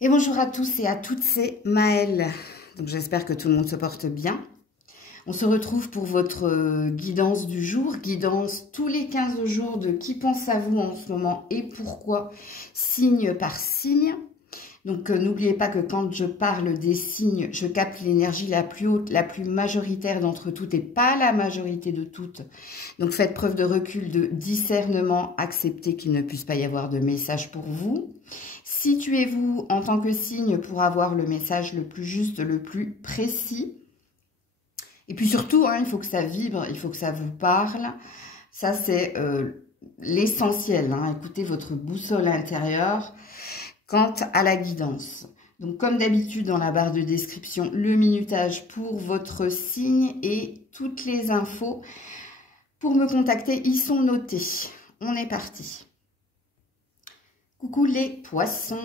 Et bonjour à tous et à toutes, c'est Maëlle. Donc j'espère que tout le monde se porte bien. On se retrouve pour votre guidance du jour, guidance tous les 15 jours de qui pense à vous en ce moment et pourquoi, signe par signe. Donc n'oubliez pas que quand je parle des signes, je capte l'énergie la plus haute, la plus majoritaire d'entre toutes et pas la majorité de toutes. Donc faites preuve de recul, de discernement, acceptez qu'il ne puisse pas y avoir de message pour vous. Situez-vous en tant que signe pour avoir le message le plus juste, le plus précis. Et puis surtout, il faut que ça vibre, il faut que ça vous parle. Ça, c'est l'essentiel. Écoutez votre boussole intérieure quant à la guidance. Donc, comme d'habitude, dans la barre de description, le minutage pour votre signe et toutes les infos pour me contacter, ils sont notés. On est parti. Coucou les poissons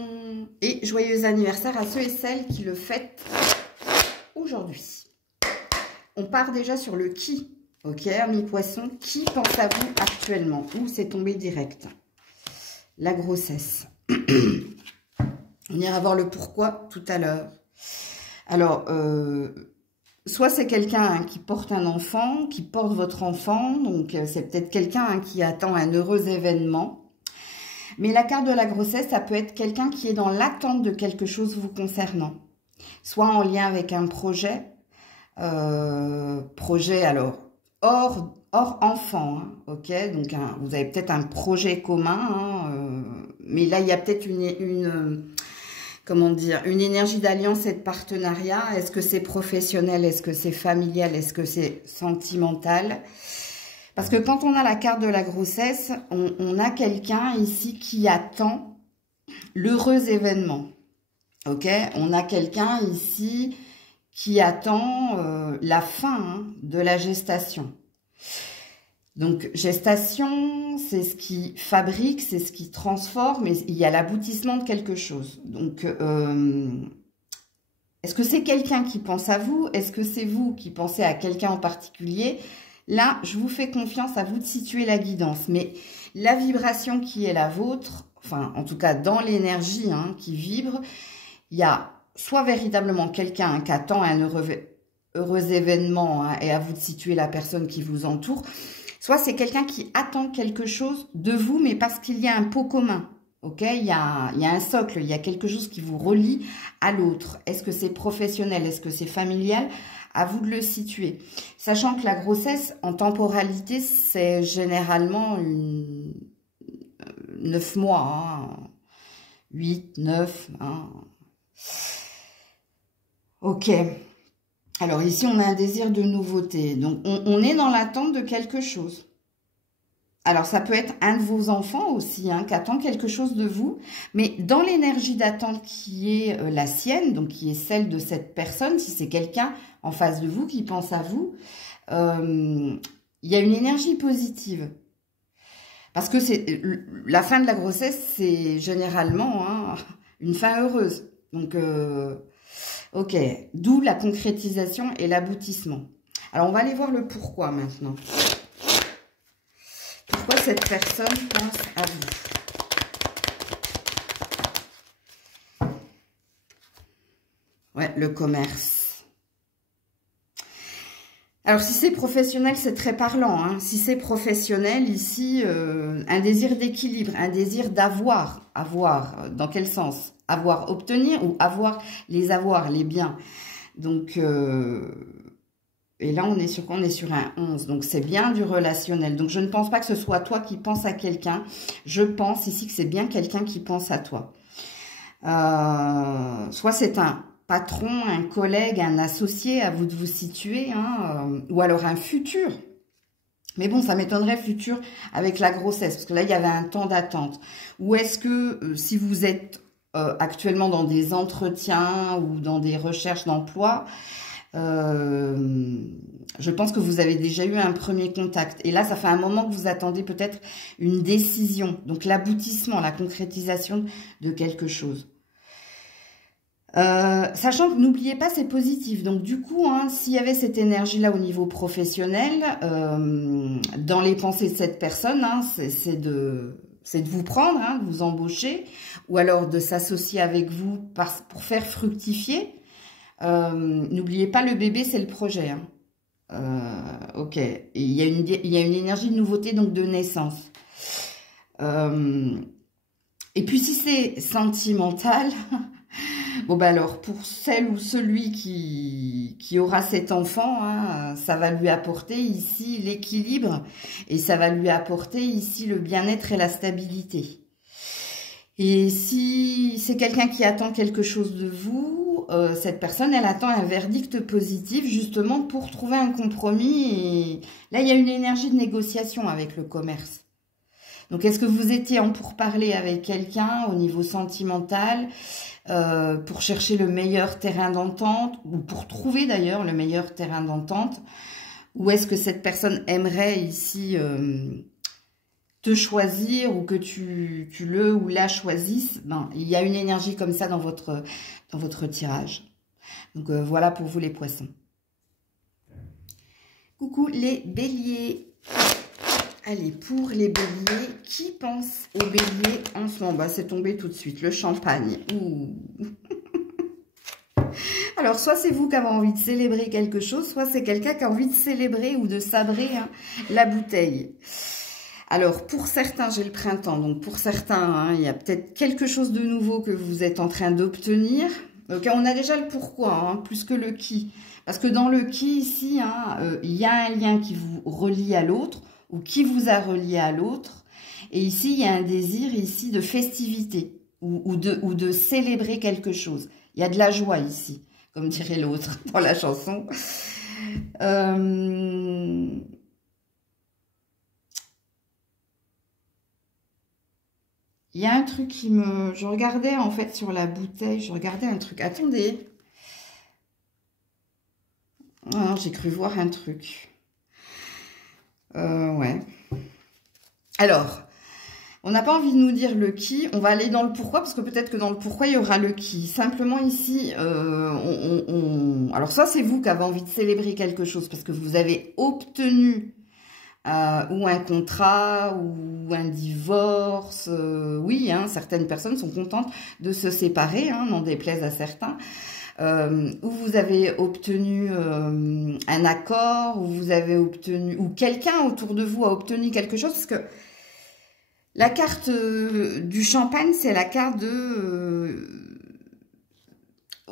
et joyeux anniversaire à ceux et celles qui le fêtent aujourd'hui. On part déjà sur le qui, ok, mes poissons, qui pense à vous actuellement? Ou c'est tombé direct? La grossesse. On ira voir le pourquoi tout à l'heure. Alors, soit c'est quelqu'un qui porte un enfant, qui porte votre enfant, donc c'est peut-être quelqu'un qui attend un heureux événement. Mais la carte de la grossesse, ça peut être quelqu'un qui est dans l'attente de quelque chose vous concernant. Soit en lien avec un projet, alors hors enfant, ok, donc vous avez peut-être un projet commun, mais là il y a peut-être comment dire, une énergie d'alliance et de partenariat. Est-ce que c'est professionnel, est-ce que c'est familial, est-ce que c'est sentimental? Parce que quand on a la carte de la grossesse, on a quelqu'un ici qui attend l'heureux événement, ok, on a quelqu'un ici qui attend la fin de la gestation. Donc, gestation, c'est ce qui fabrique, c'est ce qui transforme, et il y a l'aboutissement de quelque chose. Donc, est-ce que c'est quelqu'un qui pense à vous? Est-ce que c'est vous qui pensez à quelqu'un en particulier? Là, je vous fais confiance, à vous de situer la guidance. Mais la vibration qui est la vôtre, enfin, en tout cas, dans l'énergie qui vibre, il y a soit véritablement quelqu'un qui attend un heureux événement, et à vous de situer la personne qui vous entoure, soit c'est quelqu'un qui attend quelque chose de vous, mais parce qu'il y a un pot commun, ok, il y a un socle, il y a quelque chose qui vous relie à l'autre. Est-ce que c'est professionnel, est-ce que c'est familial? À vous de le situer. Sachant que la grossesse, en temporalité, c'est généralement 9 mois, 8, 9, ok. Alors ici, on a un désir de nouveauté. Donc, on est dans l'attente de quelque chose. Alors, ça peut être un de vos enfants aussi, qui attend quelque chose de vous. Mais dans l'énergie d'attente qui est la sienne, donc qui est celle de cette personne, si c'est quelqu'un en face de vous qui pense à vous, il y a une énergie positive. Parce que c'est la fin de la grossesse, c'est généralement une fin heureuse. Donc, ok, d'où la concrétisation et l'aboutissement. Alors, on va aller voir le pourquoi maintenant. Pourquoi cette personne pense à vous? Ouais, le commerce. Alors, si c'est professionnel, c'est très parlant. Si c'est professionnel, ici, un désir d'équilibre, un désir d'avoir. Avoir, dans quel sens? Avoir, obtenir ou avoir, les biens. Donc, et là, on est sur quoi? On est sur un 11. Donc, c'est bien du relationnel. Donc, je ne pense pas que ce soit toi qui penses à quelqu'un. Je pense ici que c'est bien quelqu'un qui pense à toi. Soit c'est un patron, un collègue, un associé, à vous de vous situer, ou alors un futur. Mais bon, ça m'étonnerait futur avec la grossesse, parce que là, il y avait un temps d'attente. Ou est-ce que si vous êtes actuellement dans des entretiens ou dans des recherches d'emploi, je pense que vous avez déjà eu un premier contact. Et là, ça fait un moment que vous attendez peut-être une décision. Donc, l'aboutissement, la concrétisation de quelque chose. Sachant que n'oubliez pas, c'est positif. Donc, du coup, s'il y avait cette énergie-là au niveau professionnel, dans les pensées de cette personne, c'est de vous prendre, hein, de vous embaucher, ou alors de s'associer avec vous pour faire fructifier. N'oubliez pas, le bébé, c'est le projet. Hein. Ok, et il y a une énergie de nouveauté, donc de naissance. Et puis si c'est sentimental, bon ben alors pour celle ou celui qui aura cet enfant, hein, ça va lui apporter ici l'équilibre et ça va lui apporter ici le bien-être et la stabilité. Et si c'est quelqu'un qui attend quelque chose de vous, cette personne, elle attend un verdict positif justement pour trouver un compromis. Et là, il y a une énergie de négociation avec le commerce. Donc, est-ce que vous étiez en pourparlers avec quelqu'un au niveau sentimental pour chercher le meilleur terrain d'entente ou pour trouver d'ailleurs le meilleur terrain d'entente? Ou est-ce que cette personne aimerait ici te choisir ou que tu le ou la choisisses? Ben, il y a une énergie comme ça dans votre tirage. Donc, voilà pour vous les poissons. Coucou les béliers. Allez, pour les béliers, qui pense aux béliers en ce moment? Bah, c'est tombé tout de suite, le champagne. Ouh. Alors, soit c'est vous qui avez envie de célébrer quelque chose, soit c'est quelqu'un qui a envie de célébrer ou de sabrer hein, la bouteille. Alors, pour certains, j'ai le printemps. Donc, pour certains, hein, il y a peut-être quelque chose de nouveau que vous êtes en train d'obtenir. Ok, on a déjà le pourquoi, hein, plus que le qui. Parce que dans le qui, ici, hein, il y a un lien qui vous relie à l'autre ou qui vous a relié à l'autre. Et ici, il y a un désir ici de festivité ou de célébrer quelque chose. Il y a de la joie ici, comme dirait l'autre dans la chanson. Il y a un truc qui me... Je regardais en fait sur la bouteille, je regardais un truc. Attendez. Oh, j'ai cru voir un truc. Ouais. Alors, on n'a pas envie de nous dire le qui, on va aller dans le pourquoi, parce que peut-être que dans le pourquoi, il y aura le qui. Simplement ici, alors ça, c'est vous qui avez envie de célébrer quelque chose, parce que vous avez obtenu ou un contrat, ou un divorce. Oui, hein, certaines personnes sont contentes de se séparer, hein, n'en déplaise à certains. Où vous avez obtenu un accord, où vous avez obtenu, ou quelqu'un autour de vous a obtenu quelque chose, parce que la carte du champagne, c'est la carte de...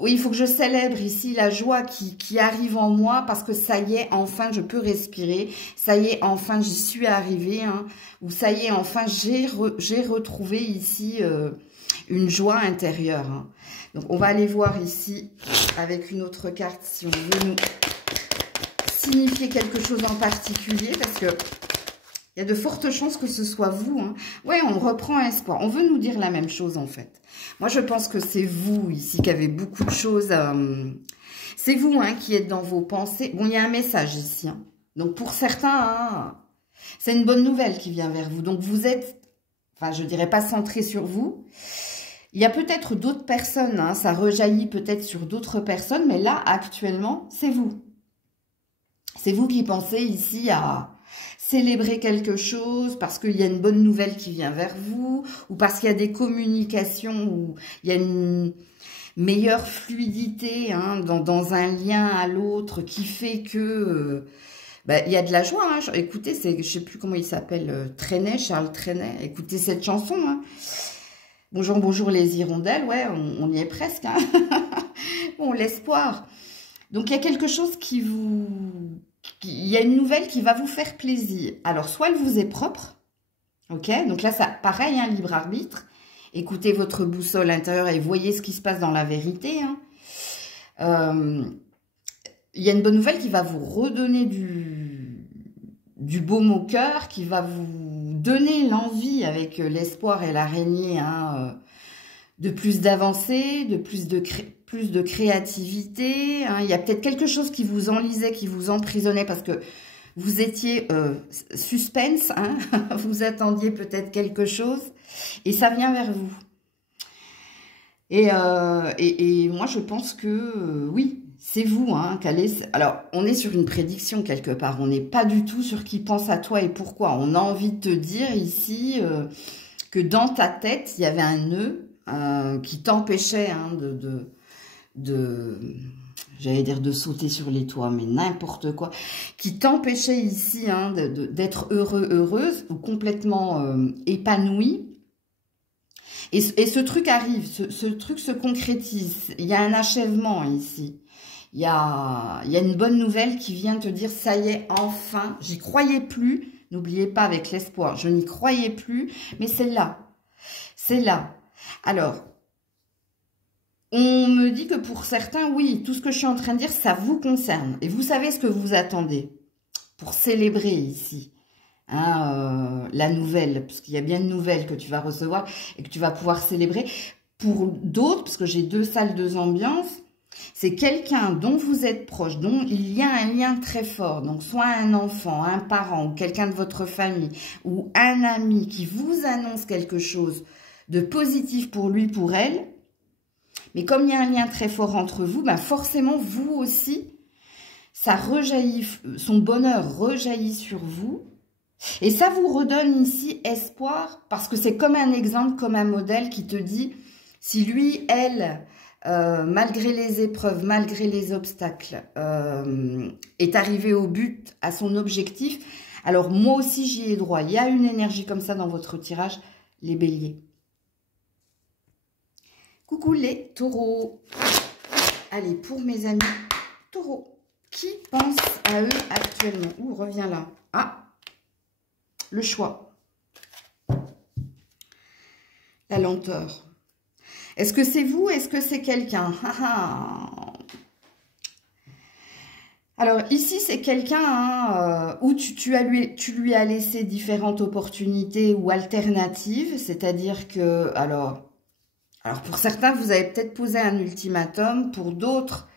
oui, il faut que je célèbre ici la joie qui arrive en moi, parce que ça y est, enfin, je peux respirer, ça y est, enfin, j'y suis arrivée, hein, ou ça y est, enfin, j'ai retrouvé ici une joie intérieure, hein. Donc, on va aller voir ici, avec une autre carte, si on veut nous signifier quelque chose en particulier, parce que il y a de fortes chances que ce soit vous. Hein. Ouais, on reprend espoir. On veut nous dire la même chose, en fait. Moi, je pense que c'est vous, ici, qui avez beaucoup de choses. C'est vous, hein, qui êtes dans vos pensées. Bon, il y a un message ici. Hein. Donc, pour certains, hein, c'est une bonne nouvelle qui vient vers vous. Donc, vous êtes, enfin, je dirais pas centré sur vous. Il y a peut-être d'autres personnes, hein, ça rejaillit peut-être sur d'autres personnes, mais là, actuellement, c'est vous. C'est vous qui pensez ici à célébrer quelque chose parce qu'il y a une bonne nouvelle qui vient vers vous, ou parce qu'il y a des communications où il y a une meilleure fluidité hein, dans un lien à l'autre qui fait que il y a de la joie. Hein. Écoutez, je sais plus comment il s'appelle, Trenet, Charles Trenet. Écoutez cette chanson. Hein. Bonjour, bonjour les hirondelles. Ouais, on y est presque. Hein. Bon, l'espoir. Donc, il y a quelque chose qui vous... Il y a une nouvelle qui va vous faire plaisir. Alors, soit elle vous est propre, ok? Donc là, ça, pareil, hein, libre arbitre. Écoutez votre boussole intérieure et voyez ce qui se passe dans la vérité. Hein. Il y a une bonne nouvelle qui va vous redonner du baume au cœur, qui va vous donner l'envie avec l'espoir et l'araignée hein, de plus d'avancée, de plus de créativité. Hein. Il y a peut-être quelque chose qui vous enlisait, qui vous emprisonnait parce que vous étiez suspense. Hein. Vous attendiez peut-être quelque chose et ça vient vers vous. Et moi, je pense que oui, c'est vous. Hein, alors, on est sur une prédiction quelque part. On n'est pas du tout sur qui pense à toi et pourquoi. On a envie de te dire ici... que dans ta tête, il y avait un nœud qui t'empêchait j'allais dire de sauter sur les toits, mais n'importe quoi, qui t'empêchait ici d'être heureux, heureuse ou complètement épanouie. Et ce truc arrive, ce truc se concrétise. Il y a un achèvement ici. Il y a une bonne nouvelle qui vient te dire, ça y est, enfin, j'y croyais plus. N'oubliez pas avec l'espoir, je n'y croyais plus, mais c'est là. C'est là. Alors, on me dit que pour certains, oui, tout ce que je suis en train de dire, ça vous concerne. Et vous savez ce que vous attendez pour célébrer ici. La nouvelle, parce qu'il y a bien une nouvelle que tu vas recevoir et que tu vas pouvoir célébrer. Pour d'autres, parce que j'ai 2 salles, 2 ambiances, c'est quelqu'un dont vous êtes proche, dont il y a un lien très fort, donc soit un enfant, un parent ou quelqu'un de votre famille ou un ami qui vous annonce quelque chose de positif pour lui, pour elle, mais comme il y a un lien très fort entre vous, ben forcément vous aussi, ça rejaillit, son bonheur rejaillit sur vous. Et ça vous redonne ici espoir, parce que c'est comme un exemple, comme un modèle qui te dit, si lui, elle, malgré les épreuves, malgré les obstacles, est arrivé au but, à son objectif, alors moi aussi j'y ai droit. Il y a une énergie comme ça dans votre tirage, les béliers. Coucou les taureaux. Allez, pour mes amis taureaux, qui pense à eux actuellement? Ouh, reviens là. Ah, le choix. La lenteur. Est-ce que c'est vous? Est-ce que c'est quelqu'un? Alors, ici, c'est quelqu'un où tu lui as laissé différentes opportunités ou alternatives. C'est-à-dire que, alors, pour certains, vous avez peut-être posé un ultimatum. Pour d'autres,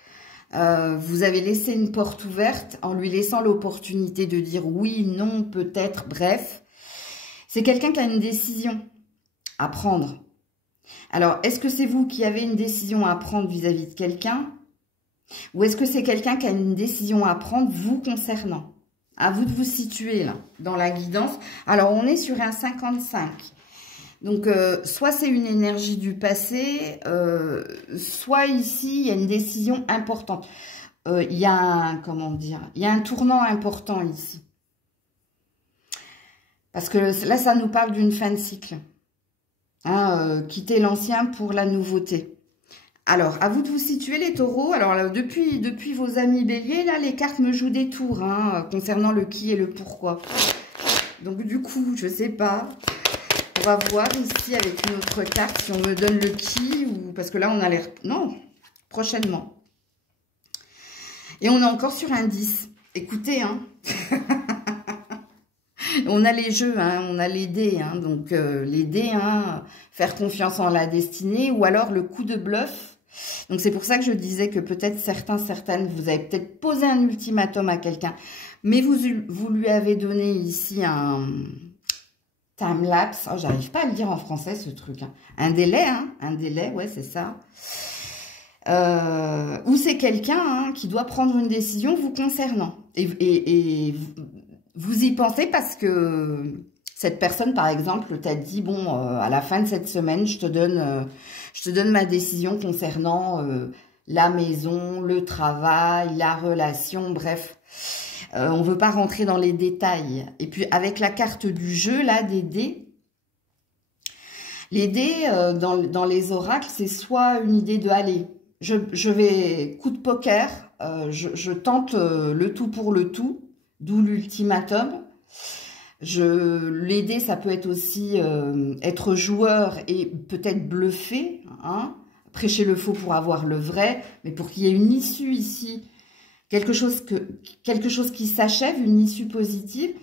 vous avez laissé une porte ouverte en lui laissant l'opportunité de dire oui, non, peut-être, bref. C'est quelqu'un qui a une décision à prendre. Alors, est-ce que c'est vous qui avez une décision à prendre vis-à-vis de quelqu'un? Ou est-ce que c'est quelqu'un qui a une décision à prendre vous concernant? À vous de vous situer là, dans la guidance. Alors, on est sur un 55. Donc, soit c'est une énergie du passé, soit ici, il y a une décision importante. Il y a un, comment dire, il y a un tournant important ici. Parce que là, ça nous parle d'une fin de cycle. Quitter l'ancien pour la nouveauté. Alors, à vous de vous situer les taureaux. Alors, là, depuis vos amis béliers, là, les cartes me jouent des tours concernant le qui et le pourquoi. Donc, du coup, je sais pas. On va voir ici avec une autre carte si on me donne le qui ou... Parce que là, on a l'air... Non, prochainement. Et on est encore sur un 10. Écoutez, on a les jeux, on a les dés, donc les dés, faire confiance en la destinée, ou alors le coup de bluff. Donc c'est pour ça que je disais que peut-être certaines, vous avez peut-être posé un ultimatum à quelqu'un, mais vous lui avez donné ici un time-lapse. Oh, j'arrive pas à le dire en français ce truc. Un délai, un délai, ouais, c'est ça. Ou c'est quelqu'un qui doit prendre une décision vous concernant. Et vous y pensez parce que cette personne, par exemple, t'a dit, bon, à la fin de cette semaine, je te donne ma décision concernant la maison, le travail, la relation, bref. On ne veut pas rentrer dans les détails. Et puis, avec la carte du jeu, là, des dés, les dés, dans les oracles, c'est soit une idée de, allez, je vais, coup de poker, je tente le tout pour le tout, d'où l'ultimatum. Les dés, ça peut être aussi être joueur et peut-être bluffer, prêcher le faux pour avoir le vrai, mais pour qu'il y ait une issue ici, quelque chose qui s'achève, une issue positive.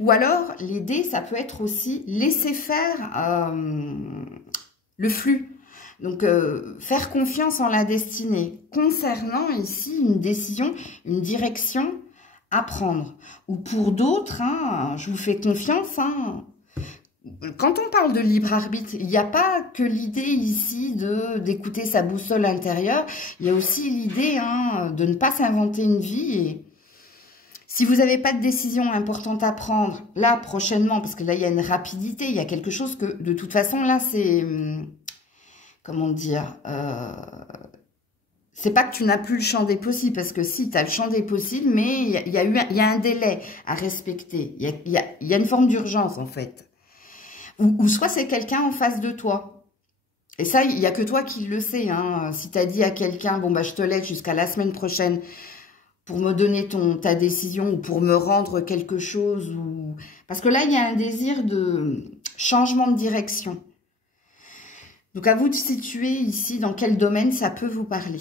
Ou alors, les dés, ça peut être aussi laisser faire le flux. Donc, faire confiance en la destinée concernant ici une décision, une direction à prendre. Ou pour d'autres, je vous fais confiance, quand on parle de libre arbitre, il n'y a pas que l'idée ici d'écouter sa boussole intérieure, il y a aussi l'idée de ne pas s'inventer une vie. Et Si vous n'avez pas de décision importante à prendre, là, prochainement, parce que là, il y a une rapidité, il y a quelque chose que, de toute façon, là, c'est... Comment dire c'est pas que tu n'as plus le champ des possibles, parce que si, tu as le champ des possibles, mais il y a un délai à respecter. Il y a une forme d'urgence, en fait. Ou soit c'est quelqu'un en face de toi. Et ça, il n'y a que toi qui le sais. Hein. Si tu as dit à quelqu'un, bon, bah, je te laisse jusqu'à la semaine prochaine pour me donner ta décision ou pour me rendre quelque chose. Parce que là, il y a un désir de changement de direction. Donc, à vous de situer ici dans quel domaine ça peut vous parler.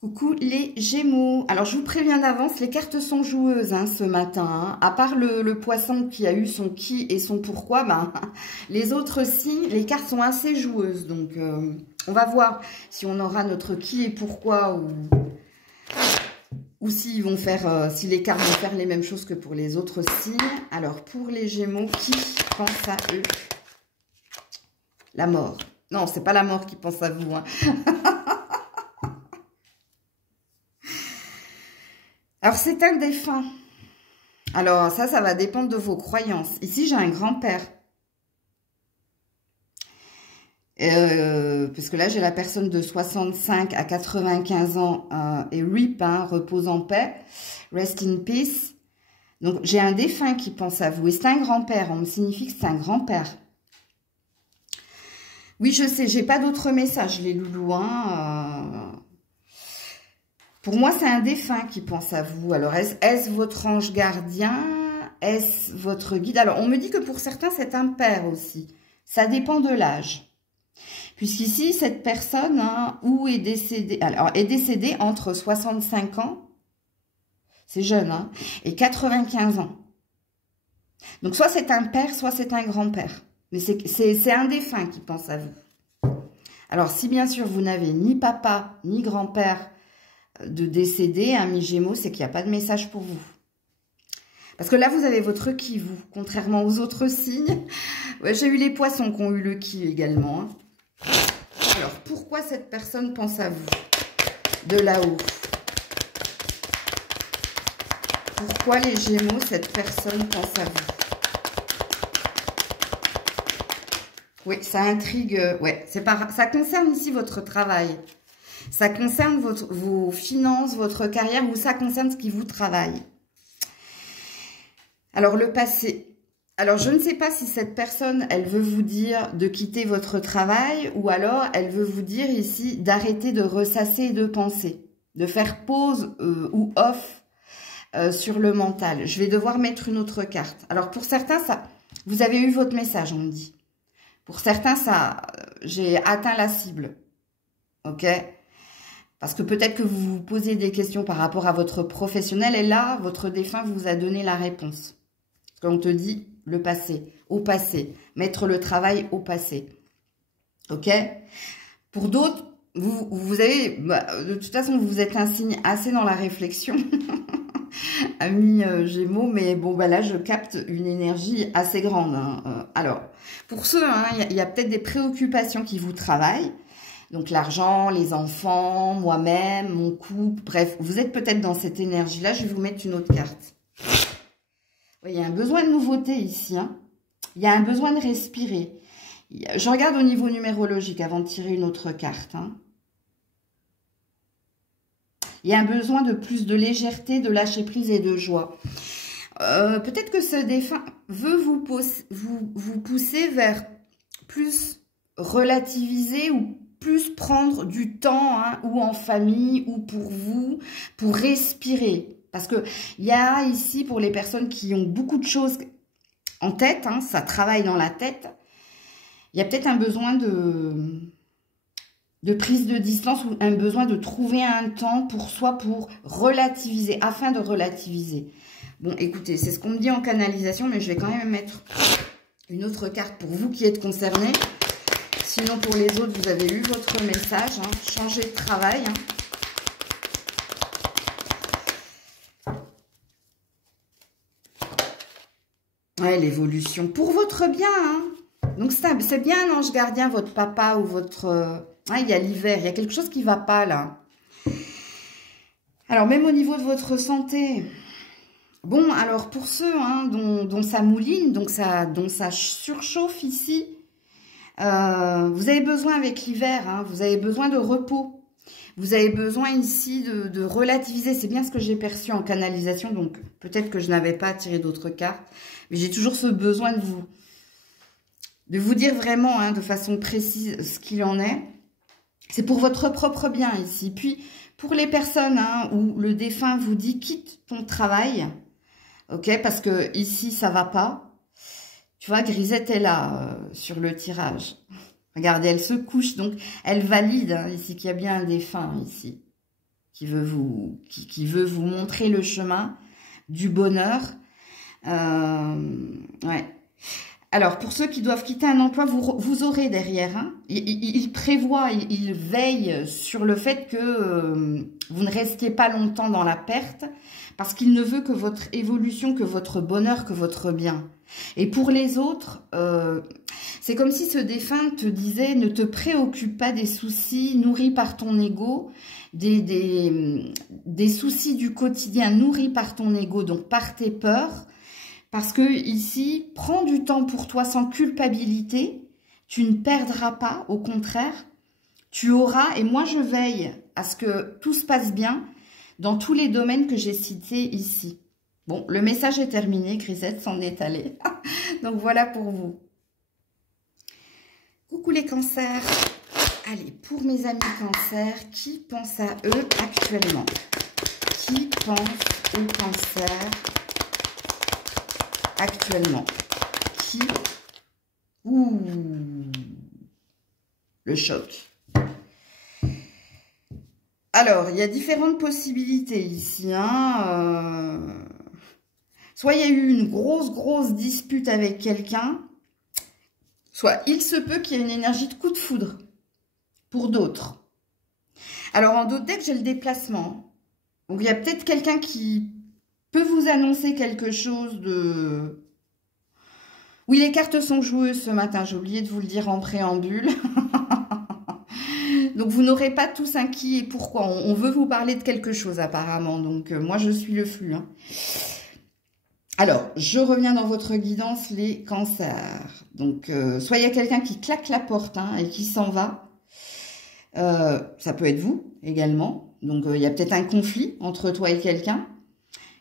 Coucou les Gémeaux. Alors, je vous préviens d'avance, les cartes sont joueuses hein, ce matin. Hein. À part le poisson qui a eu son qui et son pourquoi, ben, les autres signes, les cartes sont assez joueuses. Donc, on va voir si on aura notre qui et pourquoi ou s'ils vont faire, si les cartes vont faire les mêmes choses que pour les autres signes. Alors, pour les Gémeaux, qui pense à eux? La mort. Non, c'est pas la mort qui pense à vous. Hein. Alors, c'est un défunt. Alors, ça va dépendre de vos croyances. Ici, j'ai un grand-père. Parce que là, j'ai la personne de 65 à 95 ans et RIP, hein, repose en paix. Rest in peace. Donc, j'ai un défunt qui pense à vous. Et c'est un grand-père. On me signifie que c'est un grand-père. Oui, je sais, j'ai pas d'autres messages, les loulous. Hein, Pour moi, c'est un défunt qui pense à vous. Alors, est-ce votre ange gardien? Est-ce votre guide? Alors, on me dit que pour certains, c'est un père aussi. Ça dépend de l'âge. Puisqu'ici, cette personne, hein, où est décédée? Alors, est décédée entre 65 ans, c'est jeune, hein, et 95 ans. Donc, soit c'est un père, soit c'est un grand-père. Mais c'est un défunt qui pense à vous. Alors, si bien sûr, vous n'avez ni papa, ni grand-père de décédé, ami Gémeaux, c'est qu'il n'y a pas de message pour vous. Parce que là, vous avez votre qui, vous, contrairement aux autres signes. Ouais, j'ai eu les poissons qui ont eu le qui également. Hein. Alors, pourquoi cette personne pense à vous? De là-haut. Pourquoi les Gémeaux, cette personne pense à vous? Oui, ça intrigue. Ouais, ça concerne ici votre travail. Ça concerne vos finances, votre carrière, ou ça concerne ce qui vous travaille. Alors, le passé. Alors, je ne sais pas si cette personne, elle veut vous dire de quitter votre travail, ou alors elle veut vous dire ici d'arrêter de ressasser et de penser, de faire pause ou off sur le mental. Je vais devoir mettre une autre carte. Alors, pour certains, vous avez eu votre message, on me dit. Pour certains, j'ai atteint la cible. Ok? Parce que peut-être que vous vous posez des questions par rapport à votre professionnel. Et là, votre défunt vous a donné la réponse. Quand on te dit le passé, au passé. Mettre le travail au passé. Ok? Pour d'autres, vous avez... de toute façon, vous êtes un signe assez dans la réflexion. Ami Gémeaux, mais bon, bah là, je capte une énergie assez grande. Hein. Alors, pour ceux, hein, il y a peut-être des préoccupations qui vous travaillent. Donc, l'argent, les enfants, moi-même, mon couple, bref, vous êtes peut-être dans cette énergie-là. Je vais vous mettre une autre carte. Il y a un besoin de nouveauté ici. Hein. Il y a un besoin de respirer. Je regarde au niveau numérologique avant de tirer une autre carte. Hein. Il y a un besoin de plus de légèreté, de lâcher prise et de joie. Peut-être que ce défunt veut vous pousser vers plus relativiser ou plus prendre du temps, hein, ou en famille, ou pour vous, pour respirer. Parce que il y a ici, pour les personnes qui ont beaucoup de choses en tête, hein, ça travaille dans la tête, il y a peut-être un besoin de prise de distance ou un besoin de trouver un temps pour soi, pour relativiser, afin de relativiser. Bon, écoutez, c'est ce qu'on me dit en canalisation, mais je vais quand même mettre une autre carte pour vous qui êtes concernés. Sinon, pour les autres, vous avez eu votre message. Hein, changer de travail. Hein. Ouais, l'évolution. Pour votre bien. Hein. Donc, c'est bien un ange gardien, votre papa ou votre... il y a l'hiver. Il y a quelque chose qui ne va pas, là. Alors, même au niveau de votre santé, bon, alors pour ceux dont ça mouline, dont ça surchauffe ici, vous avez besoin avec l'hiver, vous avez besoin de repos. Vous avez besoin ici de relativiser. C'est bien ce que j'ai perçu en canalisation, donc peut-être que je n'avais pas tiré d'autres cartes. Mais j'ai toujours ce besoin de vous dire vraiment de façon précise ce qu'il en est. C'est pour votre propre bien ici. Puis, pour les personnes où le défunt vous dit « quitte ton travail », ok, parce que ici, ça va pas. Tu vois, Grisette est là, sur le tirage. Regardez, elle se couche, donc elle valide ici qu'il y a bien un défunt ici qui veut vous montrer le chemin du bonheur. Ouais. Alors, pour ceux qui doivent quitter un emploi, vous aurez derrière, il prévoit, il veille sur le fait que vous ne restiez pas longtemps dans la perte, parce qu'il ne veut que votre évolution, que votre bonheur, que votre bien. Et pour les autres, c'est comme si ce défunt te disait, ne te préoccupe pas des soucis nourris par ton ego, des soucis du quotidien nourris par ton ego, donc par tes peurs, parce que ici, prends du temps pour toi sans culpabilité, tu ne perdras pas, au contraire, tu auras, et moi je veille à ce que tout se passe bien dans tous les domaines que j'ai cités ici. Bon, le message est terminé, Grisette s'en est allée. Donc voilà pour vous. Coucou les cancers. Allez, pour mes amis cancers, qui pense à eux actuellement? Qui pense au cancer actuellement? Qui? Ouh, le choc. Alors, il y a différentes possibilités ici. Soit il y a eu une grosse dispute avec quelqu'un, soit il se peut qu'il y ait une énergie de coup de foudre pour d'autres. Alors, en d'autres decks, j'ai le déplacement. Donc, il y a peut-être quelqu'un qui peut vous annoncer quelque chose de... Oui, les cartes sont joueuses ce matin. J'ai oublié de vous le dire en préambule. Donc, vous n'aurez pas tous un qui et pourquoi. On veut vous parler de quelque chose apparemment. Donc, moi, je suis le flux. Alors, je reviens dans votre guidance, les cancers. Donc, soit il y a quelqu'un qui claque la porte et qui s'en va. Ça peut être vous également. Donc, il y a peut-être un conflit entre toi et quelqu'un.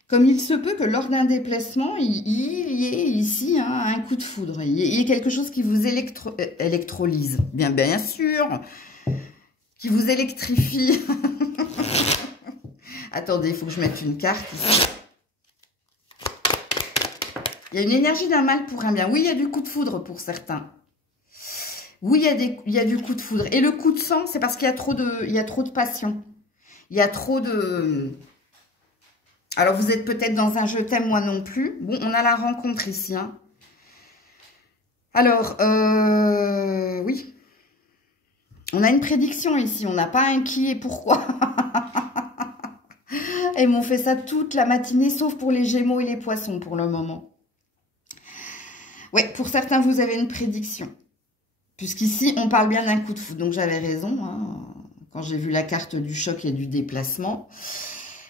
Comme il se peut que lors d'un déplacement, il y ait ici un coup de foudre. Il y ait quelque chose qui vous électrolyse. Bien sûr. Qui vous électrifie. Attendez, il faut que je mette une carte ici. Il y a une énergie d'un mal pour un bien. Oui, il y a du coup de foudre pour certains. Oui, il y a du coup de foudre. Et le coup de sang, c'est parce qu'il y a trop de passion. Il y a trop de... Alors, vous êtes peut-être dans un je t'aime, moi non plus. Bon, on a la rencontre ici. Alors, oui. On a une prédiction ici. On n'a pas un qui et pourquoi. Et ils m'ont fait ça toute la matinée, sauf pour les Gémeaux et les Poissons pour le moment. Ouais, pour certains, vous avez une prédiction. Puisqu'ici, on parle bien d'un coup de foudre. Donc, j'avais raison quand j'ai vu la carte du choc et du déplacement.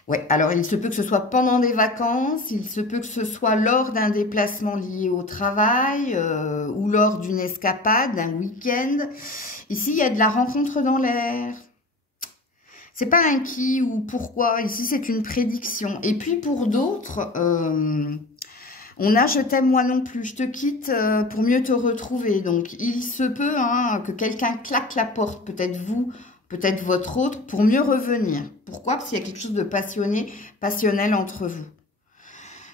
Ouais, alors il se peut que ce soit pendant des vacances, il se peut que ce soit lors d'un déplacement lié au travail ou lors d'une escapade, d'un week-end. Ici, il y a de la rencontre dans l'air. C'est pas un qui ou pourquoi. Ici, c'est une prédiction. Et puis, pour d'autres... on a « je t'aime moi non plus, je te quitte pour mieux te retrouver ». Donc, il se peut que quelqu'un claque la porte, peut-être vous, peut-être votre autre, pour mieux revenir. Pourquoi? Parce qu'il y a quelque chose de passionnel entre vous.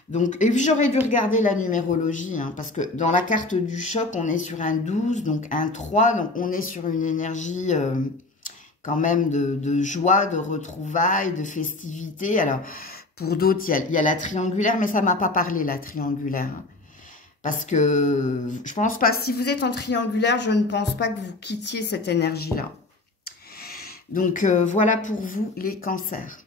Donc, et puis j'aurais dû regarder la numérologie, parce que dans la carte du choc, on est sur un 12, donc un 3, donc on est sur une énergie quand même de joie, de retrouvailles, de festivité. Alors, pour d'autres, il y a la triangulaire, mais ça ne m'a pas parlé, la triangulaire. Parce que je pense pas, si vous êtes en triangulaire, je ne pense pas que vous quittiez cette énergie-là. Donc, voilà pour vous, les cancers.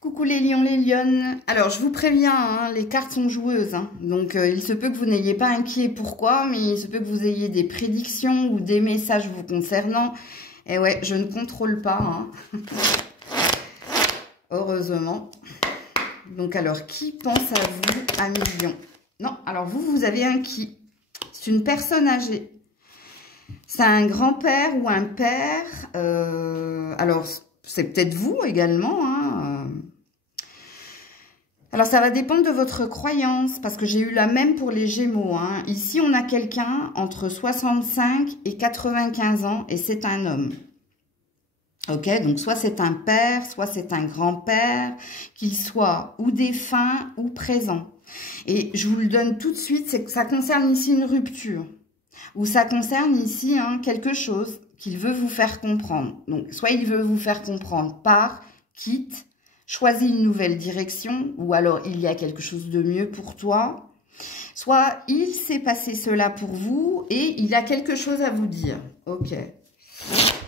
Coucou les lions, les lionnes. Alors, je vous préviens, les cartes sont joueuses. Donc, il se peut que vous n'ayez pas inquiet pourquoi, mais il se peut que vous ayez des prédictions ou des messages vous concernant. Et ouais, je ne contrôle pas. heureusement. Donc, alors, qui pense à vous à millions? Non, alors vous avez un qui. C'est une personne âgée. C'est un grand-père ou un père. Alors, c'est peut-être vous également. Hein. Alors, ça va dépendre de votre croyance, parce que j'ai eu la même pour les Gémeaux. Hein. Ici, on a quelqu'un entre 65 et 95 ans, et c'est un homme. Ok, donc soit c'est un père, soit c'est un grand-père, qu'il soit ou défunt ou présent. Et je vous le donne tout de suite, c'est que ça concerne ici une rupture. Ou ça concerne ici quelque chose qu'il veut vous faire comprendre. Donc, soit il veut vous faire comprendre par, quitte, choisis une nouvelle direction, ou alors il y a quelque chose de mieux pour toi. Soit il s'est passé cela pour vous et il a quelque chose à vous dire. Ok.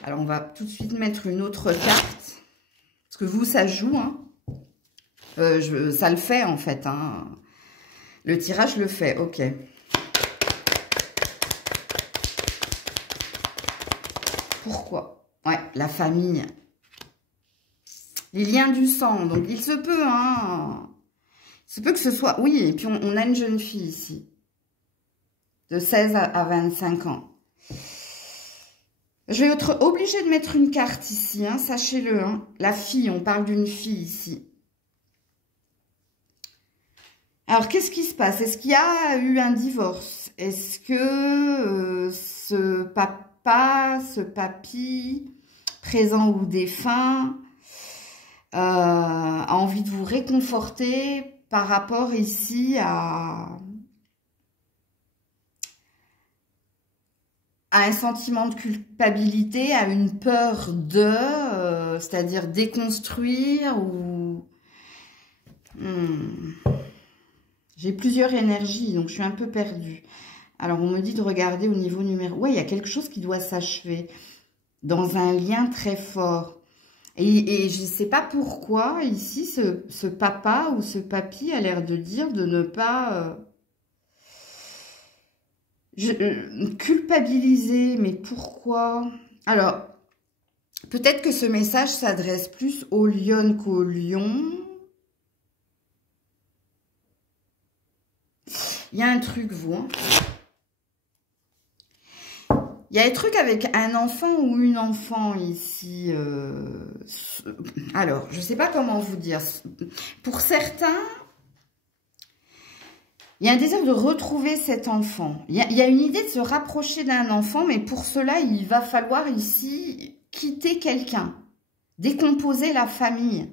Alors, on va tout de suite mettre une autre carte. Parce que vous, ça joue. Hein. Ça le fait, en fait. Hein. Le tirage le fait. Ok. Pourquoi? Ouais, la famille. Les liens du sang. Donc, il se peut, hein. Il se peut que ce soit... Oui, et puis on a une jeune fille ici. De 16 à 25 ans. Je vais être obligée de mettre une carte ici, hein, sachez-le. Hein. La fille, on parle d'une fille ici. Alors, qu'est-ce qui se passe? Est-ce qu'il y a eu un divorce? Est-ce que ce papa, ce papy, présent ou défunt, a envie de vous réconforter par rapport ici à un sentiment de culpabilité, à une peur de, c'est-à-dire déconstruire ou... J'ai plusieurs énergies, donc je suis un peu perdue. Alors, on me dit de regarder au niveau numéro... Oui, il y a quelque chose qui doit s'achever dans un lien très fort. Et je ne sais pas pourquoi, ici, ce papa ou ce papy a l'air de dire de ne pas... culpabiliser, mais pourquoi? Alors, peut-être que ce message s'adresse plus aux lionnes qu'aux lions. Il y a un truc, vous. Hein. Il y a un truc avec un enfant ou une enfant ici. Alors, je ne sais pas comment vous dire. Pour certains... Il y a un désir de retrouver cet enfant. Il y a une idée de se rapprocher d'un enfant, mais pour cela, il va falloir ici quitter quelqu'un, décomposer la famille.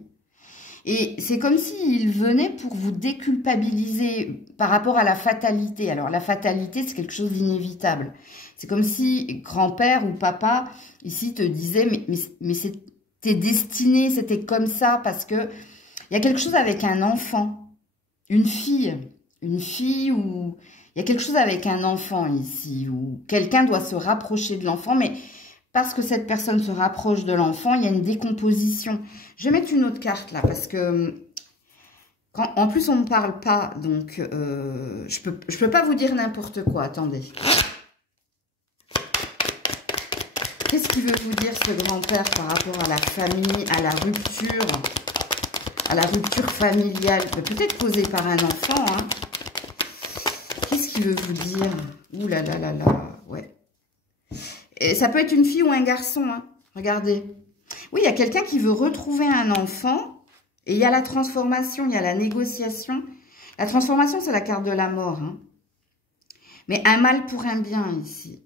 Et c'est comme s'il venait pour vous déculpabiliser par rapport à la fatalité. Alors, la fatalité, c'est quelque chose d'inévitable. C'est comme si grand-père ou papa, ici, te disait, mais c'était destiné, c'était comme ça, parce que il y a quelque chose avec un enfant, une fille où il y a quelque chose avec un enfant ici, où quelqu'un doit se rapprocher de l'enfant, mais parce que cette personne se rapproche de l'enfant, il y a une décomposition. Je vais mettre une autre carte là, parce que en plus on ne me parle pas, donc je peux pas vous dire n'importe quoi. Attendez. Qu'est-ce qu'il veut vous dire ce grand-père par rapport à la famille, à la rupture familiale, peut-être causée par un enfant, hein. Qu'est-ce qu'il veut vous dire? Ouh là là là là, ouais. Et ça peut être une fille ou un garçon, hein. Regardez. Oui, il y a quelqu'un qui veut retrouver un enfant. Et il y a la transformation, il y a la négociation. La transformation, c'est la carte de la mort. Hein. Mais un mal pour un bien, ici.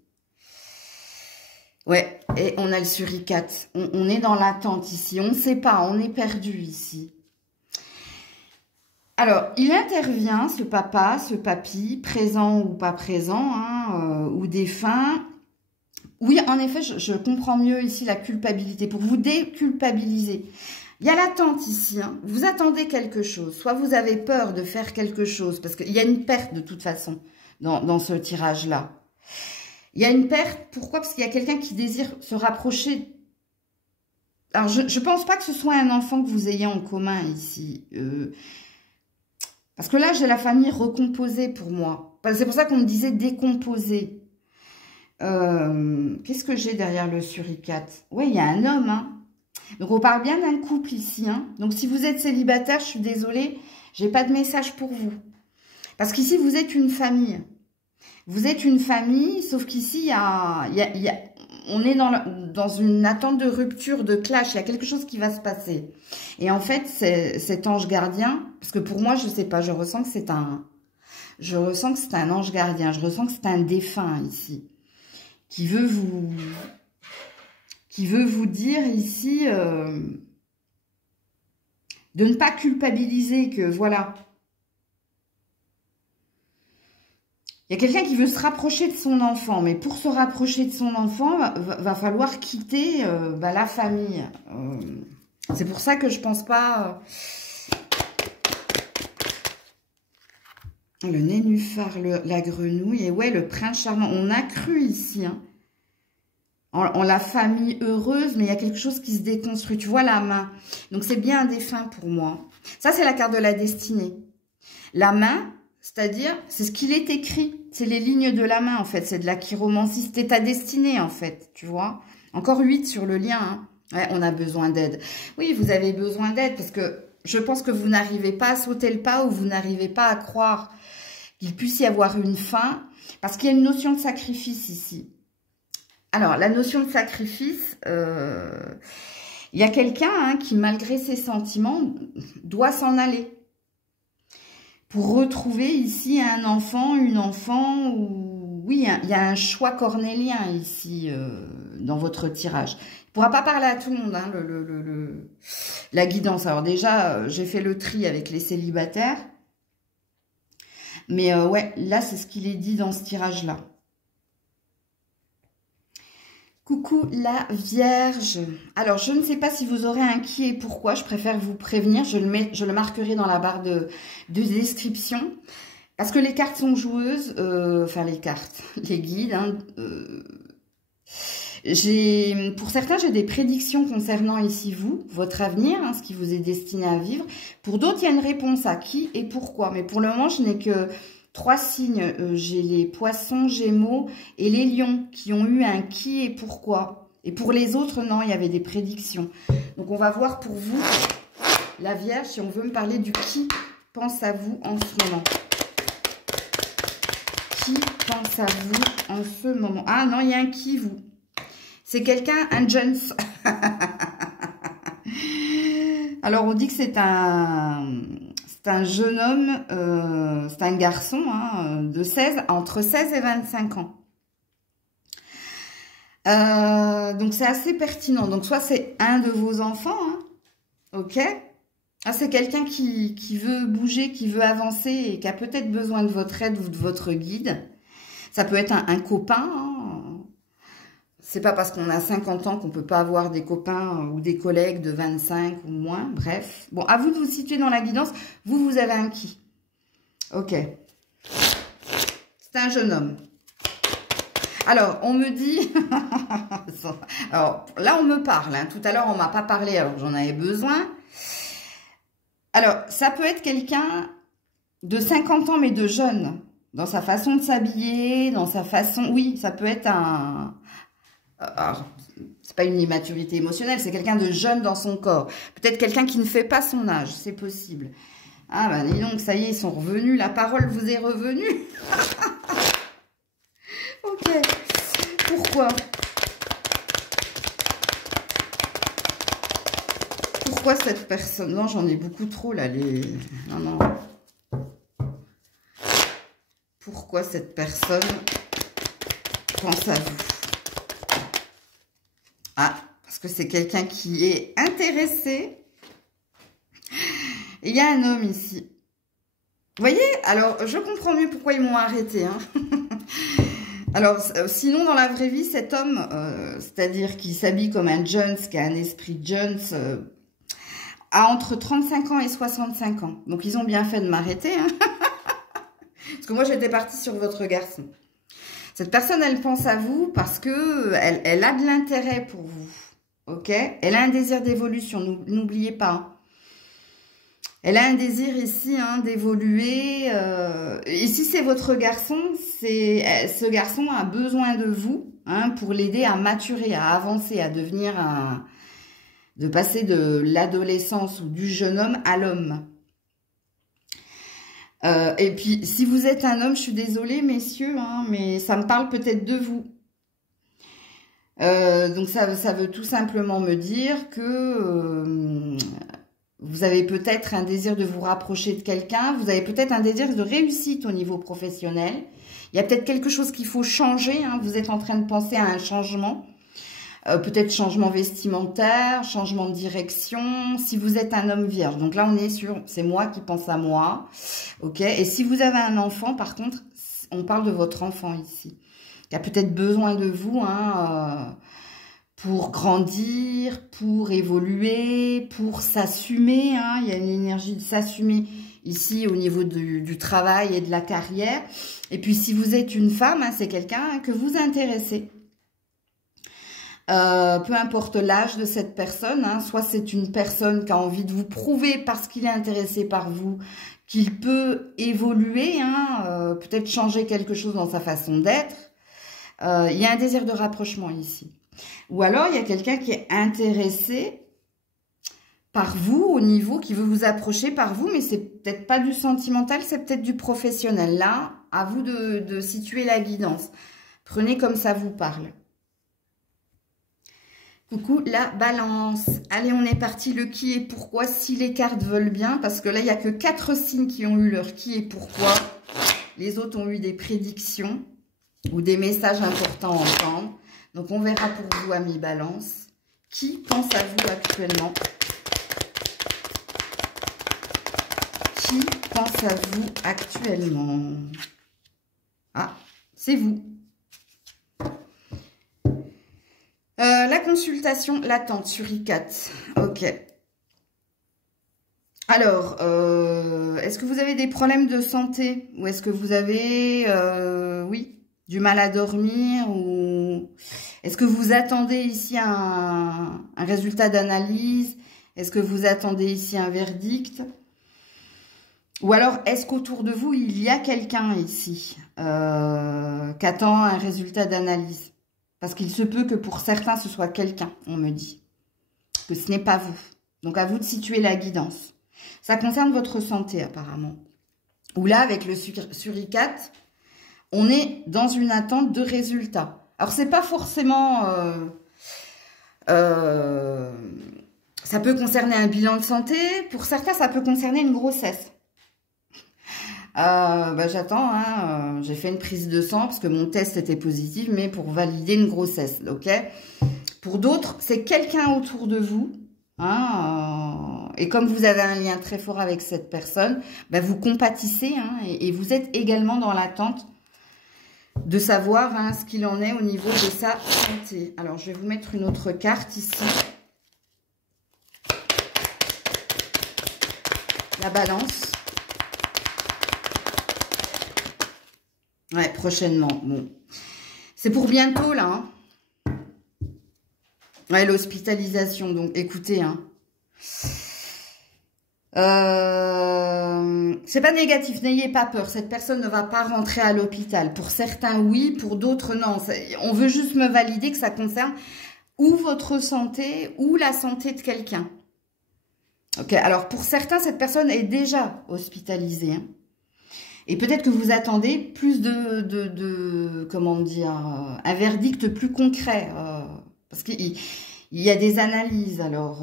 Ouais, et on a le suricate. On est dans l'attente, ici. On ne sait pas, on est perdu, ici. Alors, il intervient, ce papa, ce papy, présent ou pas présent, hein, ou défunt. Oui, en effet, je comprends mieux ici la culpabilité, pour vous déculpabiliser. Il y a l'attente ici, hein. Vous attendez quelque chose, soit vous avez peur de faire quelque chose, parce qu'il y a une perte de toute façon dans ce tirage-là. Il y a une perte, pourquoi? Parce qu'il y a quelqu'un qui désire se rapprocher. Alors, je ne pense pas que ce soit un enfant que vous ayez en commun ici. Parce que là, j'ai la famille recomposée pour moi. C'est pour ça qu'on me disait décomposer. Qu'est-ce que j'ai derrière le suricate? Oui, il y a un homme. Hein. Donc, on parle bien d'un couple ici. Hein. Donc, si vous êtes célibataire, je suis désolée, j'ai pas de message pour vous. Parce qu'ici, vous êtes une famille. Vous êtes une famille, sauf qu'ici, on est dans une attente de rupture, de clash. Il y a quelque chose qui va se passer. Et en fait, cet ange gardien, parce que pour moi, je sais pas, je ressens que c'est un ange gardien. Je ressens que c'est un défunt ici. Qui veut vous dire ici de ne pas culpabiliser, que voilà. Il y a quelqu'un qui veut se rapprocher de son enfant, mais pour se rapprocher de son enfant, va falloir quitter la famille. C'est pour ça que je pense pas... le nénuphar, la grenouille, et ouais, le prince charmant. On a cru ici, hein, en la famille heureuse, mais il y a quelque chose qui se déconstruit. Tu vois la main. Donc, c'est bien un défunt pour moi. Ça, c'est la carte de la destinée. La main, c'est-à-dire, c'est ce qu'il est écrit. C'est les lignes de la main, en fait. C'est de la chiromancie. C'était ta destinée, en fait. Tu vois. Encore 8 sur le lien. Hein. Ouais, on a besoin d'aide. Oui, vous avez besoin d'aide parce que je pense que vous n'arrivez pas à sauter le pas ou vous n'arrivez pas à croire qu'il puisse y avoir une fin. Parce qu'il y a une notion de sacrifice ici. Alors, la notion de sacrifice, il y a quelqu'un hein, qui, malgré ses sentiments, doit s'en aller. Pour retrouver ici un enfant, une enfant, ou oui, il y a un choix cornélien ici dans votre tirage. Il ne pourra pas parler à tout le monde, hein, la guidance. Alors déjà, j'ai fait le tri avec les célibataires. Mais ouais, là, c'est ce qu'il est dit dans ce tirage-là. Coucou la Vierge. Alors, je ne sais pas si vous aurez un qui et pourquoi. Je préfère vous prévenir. Je le marquerai dans la barre de description. Parce que les cartes sont joueuses. Enfin, les cartes, les guides. Hein, pour certains, j'ai des prédictions concernant ici vous, votre avenir, hein, ce qui vous est destiné à vivre. Pour d'autres, il y a une réponse à qui et pourquoi. Mais pour le moment, je n'ai que 3 signes. J'ai les poissons, gémeaux et les lions qui ont eu un qui et pourquoi. Et pour les autres, non, il y avait des prédictions. Donc, on va voir pour vous, la Vierge, si on veut me parler du qui pense à vous en ce moment. Qui pense à vous en ce moment? Ah non, il y a un qui, vous. C'est quelqu'un, un Jones. Alors, on dit que c'est un jeune homme, c'est un garçon hein, entre 16 et 25 ans. Donc, c'est assez pertinent. Donc, soit c'est un de vos enfants, hein, ok? Ah, c'est quelqu'un qui veut bouger, qui veut avancer et qui a peut-être besoin de votre aide ou de votre guide. Ça peut être un copain, hein. C'est pas parce qu'on a 50 ans qu'on peut pas avoir des copains ou des collègues de 25 ou moins. Bref. Bon, à vous de vous situer dans la guidance. Vous avez un qui. Ok. C'est un jeune homme. Alors, on me dit... alors, là, on me parle. Hein. Tout à l'heure, on m'a pas parlé alors que j'en avais besoin. Alors, ça peut être quelqu'un de 50 ans, mais de jeune. Dans sa façon de s'habiller, dans sa façon... Oui, ça peut être un... c'est pas une immaturité émotionnelle, c'est quelqu'un de jeune dans son corps. Peut-être quelqu'un qui ne fait pas son âge, c'est possible. Ah ben dis donc, ça y est, ils sont revenus, la parole vous est revenue. Ok, pourquoi? Pourquoi cette personne? Non, j'en ai beaucoup trop là, Non, non. Pourquoi cette personne pense à vous? Ah, parce que c'est quelqu'un qui est intéressé. Et il y a un homme ici. Vous voyez? Alors, je comprends mieux pourquoi ils m'ont arrêté. Hein. Alors, sinon, dans la vraie vie, cet homme, c'est-à-dire qui s'habille comme un Jones, qui a un esprit Jones, a entre 35 ans et 65 ans. Donc, ils ont bien fait de m'arrêter. Hein. Parce que moi, j'étais partie sur votre garçon. Cette personne, elle pense à vous parce que elle a de l'intérêt pour vous, ok? Elle a un désir d'évolution, n'oubliez pas. Elle a un désir ici hein, d'évoluer. Et si c'est votre garçon, ce garçon a besoin de vous hein, pour l'aider à maturer, à avancer, à devenir de passer de l'adolescence ou du jeune homme à l'homme. Et puis, si vous êtes un homme, je suis désolée, messieurs, hein, mais ça me parle peut-être de vous. Donc, ça veut tout simplement me dire que vous avez peut-être un désir de vous rapprocher de quelqu'un, vous avez peut-être un désir de réussite au niveau professionnel. Il y a peut-être quelque chose qu'il faut changer, hein, vous êtes en train de penser à un changement. Peut-être changement vestimentaire, changement de direction, si vous êtes un homme vierge. Donc là, on est sur, c'est moi qui pense à moi, ok. Et si vous avez un enfant, par contre, on parle de votre enfant ici. Il y a peut-être besoin de vous, hein, pour grandir, pour évoluer, pour s'assumer, hein. Il y a une énergie de s'assumer ici au niveau du travail et de la carrière. Et puis, si vous êtes une femme, hein, c'est quelqu'un que vous intéressez. Peu importe l'âge de cette personne, hein, soit c'est une personne qui a envie de vous prouver parce qu'il est intéressé par vous, qu'il peut évoluer, hein, peut-être changer quelque chose dans sa façon d'être. Il y a un désir de rapprochement ici. Ou alors, il y a quelqu'un qui est intéressé par vous au niveau, qui veut vous approcher par vous, mais c'est peut-être pas du sentimental, c'est peut-être du professionnel. Là, à vous de situer la guidance. Prenez comme ça vous parle. Coucou la balance. Allez, on est parti. Le qui et pourquoi, si les cartes veulent bien. Parce que là, il n'y a que 4 signes qui ont eu leur qui et pourquoi. Les autres ont eu des prédictions ou des messages importants à entendre. Donc, on verra pour vous, amis balance. Qui pense à vous actuellement? Qui pense à vous actuellement? Ah, c'est vous. La consultation latente sur ICAT. Ok. Alors, est-ce que vous avez des problèmes de santé? Ou est-ce que vous avez, oui, du mal à dormir? Ou est-ce que vous attendez ici un résultat d'analyse? Est-ce que vous attendez ici un verdict? Ou alors, est-ce qu'autour de vous, il y a quelqu'un ici qui attend un résultat d'analyse? Parce qu'il se peut que pour certains, ce soit quelqu'un, on me dit. Que ce n'est pas vous. Donc, à vous de situer la guidance. Ça concerne votre santé, apparemment. Ou là, avec le suricat, on est dans une attente de résultats. Alors, c'est pas forcément... ça peut concerner un bilan de santé. Pour certains, ça peut concerner une grossesse. J'attends, hein, j'ai fait une prise de sang parce que mon test était positif, mais pour valider une grossesse, ok. Pour d'autres, c'est quelqu'un autour de vous, hein, et comme vous avez un lien très fort avec cette personne, vous compatissez, hein, et vous êtes également dans l'attente de savoir, hein, ce qu'il en est au niveau de sa santé. Alors, je vais vous mettre une autre carte ici. La balance. Ouais, prochainement. Bon. C'est pour bientôt, là. Hein. Ouais, l'hospitalisation. Donc, écoutez, hein. C'est pas négatif, n'ayez pas peur. Cette personne ne va pas rentrer à l'hôpital. Pour certains, oui. Pour d'autres, non. On veut juste me valider que ça concerne ou votre santé ou la santé de quelqu'un. Ok, alors pour certains, cette personne est déjà hospitalisée, hein. Et peut-être que vous attendez plus comment dire, un verdict plus concret. Parce qu'il y a des analyses. Alors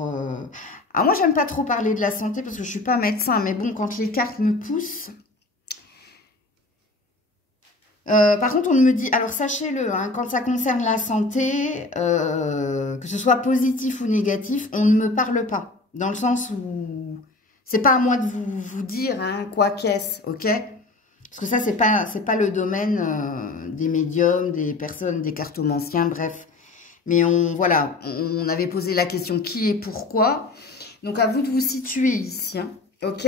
moi, j'aime pas trop parler de la santé parce que je suis pas médecin. Mais bon, quand les cartes me poussent... par contre, on me dit... Alors, sachez-le, hein, quand ça concerne la santé, que ce soit positif ou négatif, on ne me parle pas. Dans le sens où... C'est pas à moi de vous dire, hein, quoi qu'est-ce, ok? Parce que ça, c'est pas le domaine des médiums, des personnes, des cartomanciens, bref. Mais voilà, on avait posé la question qui et pourquoi. Donc, à vous de vous situer ici, hein, ok?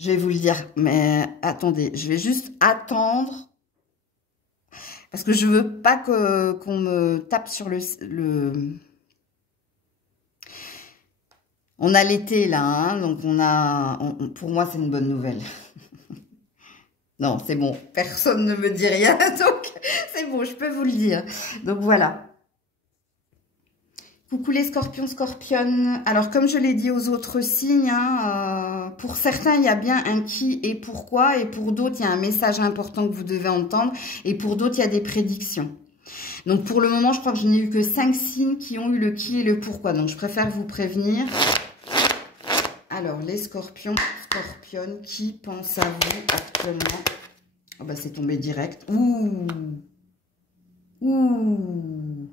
Je vais vous le dire, mais attendez, je vais juste attendre. Parce que je veux pas qu'on me tape sur le... On a l'été là, hein, donc pour moi c'est une bonne nouvelle. Non, c'est bon, personne ne me dit rien, donc c'est bon, je peux vous le dire. Donc voilà. Coucou les scorpions, scorpionnes. Alors, comme je l'ai dit aux autres signes, pour certains, il y a bien un qui et pourquoi. Et pour d'autres, il y a un message important que vous devez entendre. Et pour d'autres, il y a des prédictions. Donc, pour le moment, je crois que je n'ai eu que 5 signes qui ont eu le qui et le pourquoi. Donc, je préfère vous prévenir. Alors, les scorpions, scorpionnes, qui pensent à vous actuellement? Oh, bah, c'est tombé direct. Ouh! Ouh!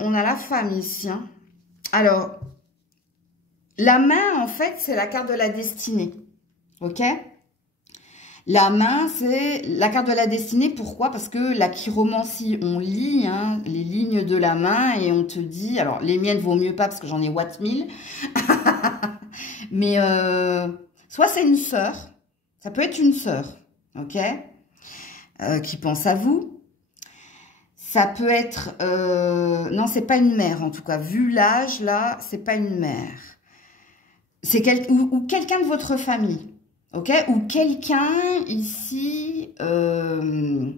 On a la femme ici. Hein. Alors, la main, en fait, c'est la carte de la destinée. Ok? La main, c'est la carte de la destinée. Pourquoi? Parce que la chiromancie, on lit hein, les lignes de la main et on te dit... Alors, les miennes vaut mieux pas parce que j'en ai watt 1000. Mais, soit c'est une sœur. Ça peut être une sœur. Ok? Qui pense à vous. Ça peut être... non, c'est pas une mère, en tout cas. Vu l'âge, là, c'est pas une mère. C'est ou quelqu'un de votre famille. Ok? Ou quelqu'un, ici, un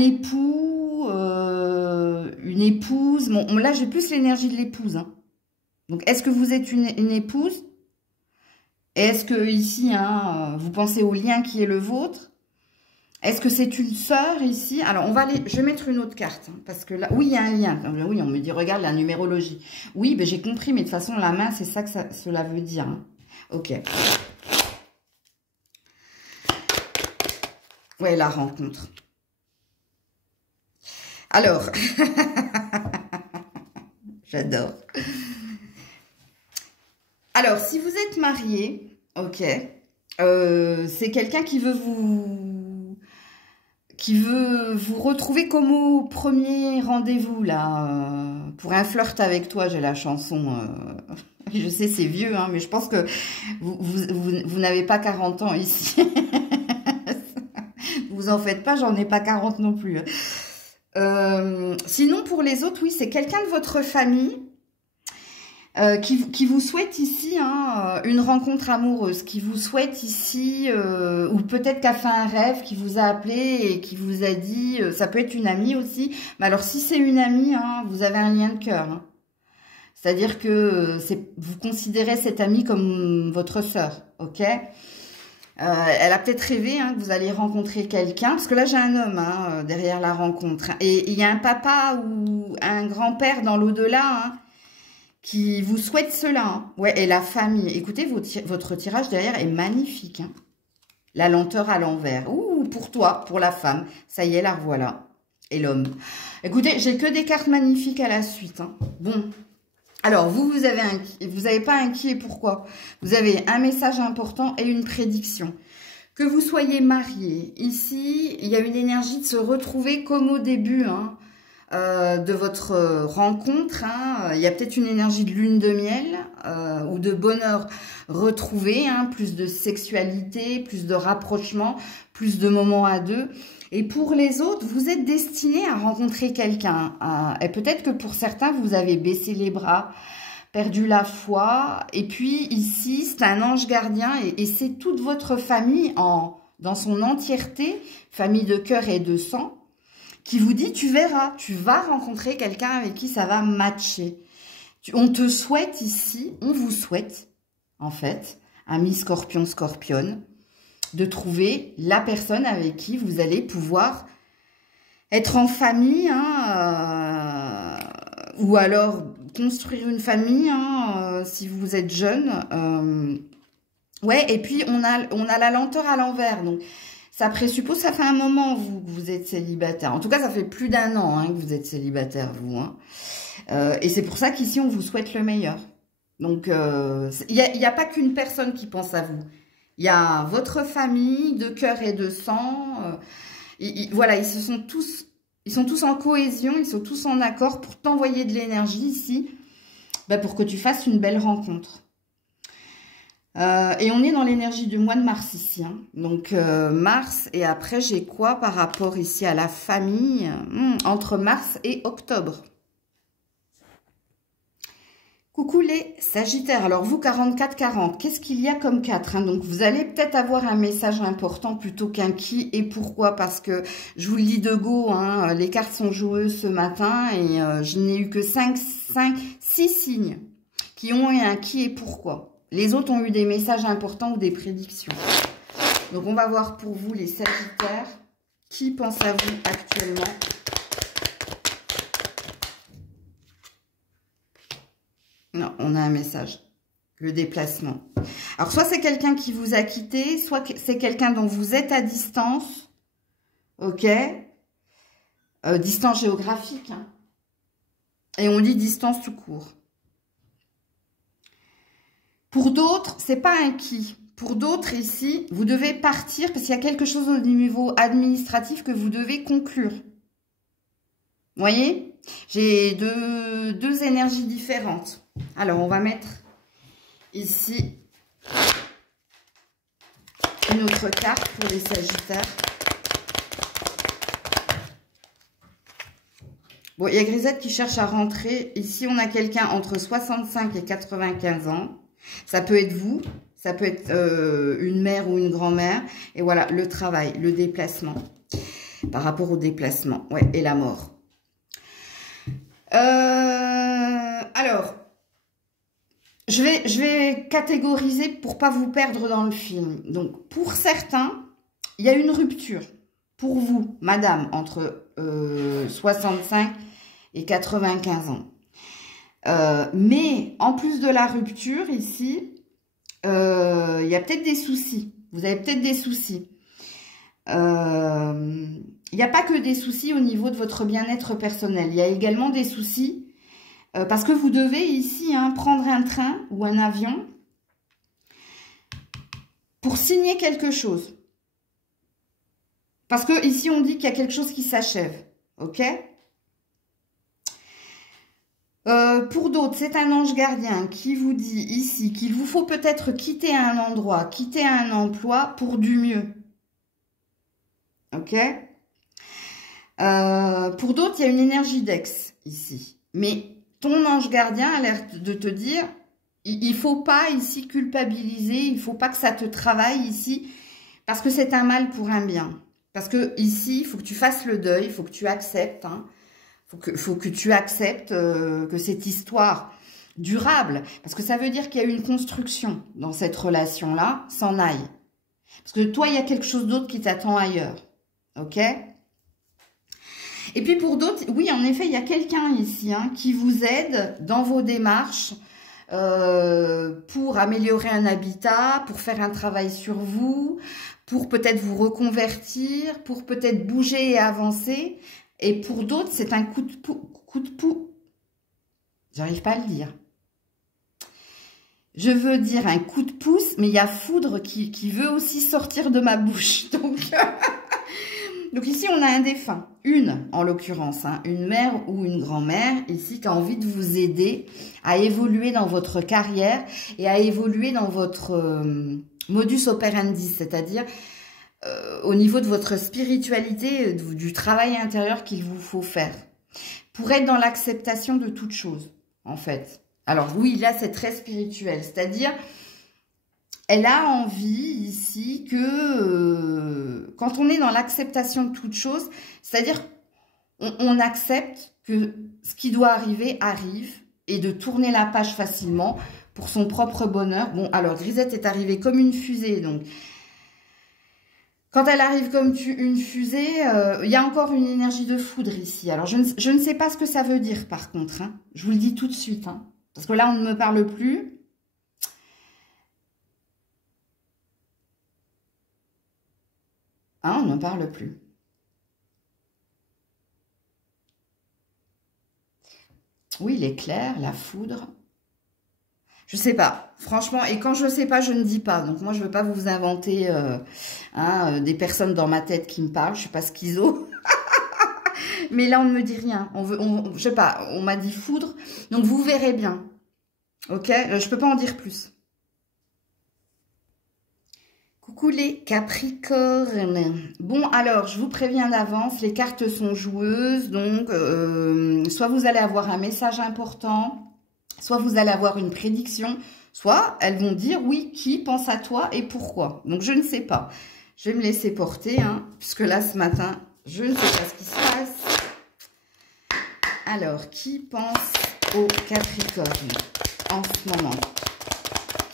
époux, une épouse. Bon, là, j'ai plus l'énergie de l'épouse. Hein. Donc, est-ce que vous êtes une épouse? Est-ce que, ici, hein, vous pensez au lien qui est le vôtre? Est-ce que c'est une sœur ici? Alors, on va aller... Je vais mettre une autre carte. Hein, parce que là... Oui, il y a un lien. Oui, on me dit, regarde la numérologie. Oui, ben, j'ai compris. Mais de toute façon, la main, c'est ça que cela veut dire. Hein. Ok. Ouais, la rencontre. Alors. J'adore. Alors, si vous êtes marié, ok. C'est quelqu'un qui veut vous retrouver comme au premier rendez-vous, là. Pour un flirt avec toi, j'ai la chanson. Je sais, c'est vieux, hein, mais je pense que vous n'avez pas 40 ans ici. Vous en faites pas, j'en ai pas 40 non plus. Sinon, pour les autres, oui, c'est quelqu'un de votre famille qui vous souhaite ici hein, une rencontre amoureuse, qui vous souhaite ici, ou peut-être qu'a fait un rêve, qui vous a appelé et qui vous a dit, ça peut être une amie aussi, mais alors si c'est une amie, hein, vous avez un lien de cœur. Hein. C'est-à-dire que vous considérez cette amie comme votre sœur, ok? Elle a peut-être rêvé hein, que vous alliez rencontrer quelqu'un, parce que là j'ai un homme hein, derrière la rencontre. Et il y a un papa ou un grand-père dans l'au-delà hein, qui vous souhaite cela. Hein. Ouais, et la famille. Écoutez, votre tirage derrière est magnifique. Hein. La lenteur à l'envers. Ouh, pour toi, pour la femme. Ça y est, la revoilà. Et l'homme. Écoutez, j'ai que des cartes magnifiques à la suite. Hein. Bon. Alors, vous avez pas un qui et pourquoi. Vous avez un message important et une prédiction. Que vous soyez marié, ici, il y a une énergie de se retrouver comme au début hein, de votre rencontre. Hein. Il y a peut-être une énergie de lune de miel ou de bonheur retrouvé, hein, plus de sexualité, plus de rapprochement, plus de moments à deux. Et pour les autres, vous êtes destinés à rencontrer quelqu'un. Et peut-être que pour certains, vous avez baissé les bras, perdu la foi. Et puis ici, c'est un ange gardien et c'est toute votre famille dans son entièreté, famille de cœur et de sang, qui vous dit, tu verras, tu vas rencontrer quelqu'un avec qui ça va matcher. On te souhaite ici, on vous souhaite, en fait, amis scorpion, scorpionne, de trouver la personne avec qui vous allez pouvoir être en famille, hein, ou alors construire une famille, hein, si vous êtes jeune. Ouais, et puis on a la lenteur à l'envers, donc ça présuppose, ça fait un moment que vous êtes célibataire. En tout cas, ça fait plus d'1 an hein, que vous êtes célibataire, vous. Hein. Et c'est pour ça qu'ici, on vous souhaite le meilleur. Donc, il y a pas qu'une personne qui pense à vous. Il y a votre famille de cœur et de sang. Voilà, ils sont tous en cohésion, ils sont tous en accord pour t'envoyer de l'énergie ici, bah, pour que tu fasses une belle rencontre. Et on est dans l'énergie du mois de mars ici. Hein. Donc, mars, et après, j'ai quoi par rapport ici à la famille entre mars et octobre? Coucou les Sagittaires, alors vous 44-40, qu'est-ce qu'il y a comme 4 hein? Donc vous allez peut-être avoir un message important plutôt qu'un qui et pourquoi, parce que je vous le dis de go, hein, les cartes sont joueuses ce matin et je n'ai eu que 6 signes qui ont eu un qui et pourquoi. Les autres ont eu des messages importants ou des prédictions. Donc on va voir pour vous les Sagittaires, qui pense à vous actuellement. Non, on a un message. Le déplacement. Alors, soit c'est quelqu'un qui vous a quitté, soit c'est quelqu'un dont vous êtes à distance. Ok. Distance géographique. Hein. Et on dit distance tout court. Pour d'autres, c'est pas un qui. Pour d'autres, ici, vous devez partir parce qu'il y a quelque chose au niveau administratif que vous devez conclure. Vous voyez? J'ai deux énergies différentes. Alors, on va mettre ici une autre carte pour les Sagittaires. Bon, il y a Grisette qui cherche à rentrer. Ici, on a quelqu'un entre 65 et 95 ans. Ça peut être vous, ça peut être une mère ou une grand-mère. Et voilà, le travail, le déplacement. Par rapport au déplacement, ouais, et la mort. Alors, je vais catégoriser pour pas vous perdre dans le film. Donc, pour certains, il y a une rupture. Pour vous, madame, entre 65 et 95 ans. Mais, en plus de la rupture, ici, il y a peut-être des soucis. Vous avez peut-être des soucis. Il n'y a pas que des soucis au niveau de votre bien-être personnel. Il y a également des soucis parce que vous devez ici prendre un train ou un avion pour signer quelque chose. Parce que ici, on dit qu'il y a quelque chose qui s'achève. Ok ? Pour d'autres, c'est un ange gardien qui vous dit ici qu'il vous faut peut-être quitter un endroit, quitter un emploi pour du mieux. Ok ? Pour d'autres, il y a une énergie d'ex ici. Mais ton ange gardien a l'air de te dire, il ne faut pas ici culpabiliser, il ne faut pas que ça te travaille ici, parce que c'est un mal pour un bien. Parce que ici, il faut que tu fasses le deuil, il faut que tu acceptes, hein, faut que tu acceptes que cette histoire durable, parce que ça veut dire qu'il y a une construction dans cette relation-là, s'en aille. Parce que toi, il y a quelque chose d'autre qui t'attend ailleurs. Ok ? Et puis pour d'autres, oui, en effet, il y a quelqu'un ici qui vous aide dans vos démarches pour améliorer un habitat, pour faire un travail sur vous, pour peut-être vous reconvertir, pour peut-être bouger et avancer. Et pour d'autres, c'est un coup de pouce. J'arrive pas à le dire. Je veux dire un coup de pouce, mais il y a foudre qui veut aussi sortir de ma bouche. Donc ici, on a un défunt. Une, en l'occurrence, une mère ou une grand-mère, ici, qui a envie de vous aider à évoluer dans votre carrière et à évoluer dans votre modus operandi, c'est-à-dire au niveau de votre spiritualité, du travail intérieur qu'il vous faut faire. Pour être dans l'acceptation de toute chose, en fait. Alors oui, là, c'est très spirituel, c'est-à-dire... Elle a envie ici que quand on est dans l'acceptation de toute chose, c'est-à-dire on accepte que ce qui doit arriver arrive et de tourner la page facilement pour son propre bonheur. Bon, alors Grisette est arrivée comme une fusée, donc quand elle arrive comme une fusée, il y a encore une énergie de foudre ici. Alors je ne sais pas ce que ça veut dire par contre, hein. Je vous le dis tout de suite, hein, parce que là on ne me parle plus. On n'en parle plus. Oui, l'éclair, la foudre. Je sais pas, franchement. Et quand je ne sais pas, je ne dis pas. Donc moi, je ne veux pas vous inventer des personnes dans ma tête qui me parlent. Je ne suis pas schizo. Mais là, on ne me dit rien. Je sais pas, on m'a dit foudre. Donc vous verrez bien. Ok, je ne peux pas en dire plus. Coucou les Capricornes. Bon, alors, je vous préviens d'avance, les cartes sont joueuses, donc soit vous allez avoir un message important, Soit vous allez avoir une prédiction, soit elles vont dire oui, qui pense à toi et pourquoi. Donc je ne sais pas. Je vais me laisser porter, hein, puisque là ce matin, je ne sais pas ce qui se passe. Alors, qui pense au Capricorne en ce moment?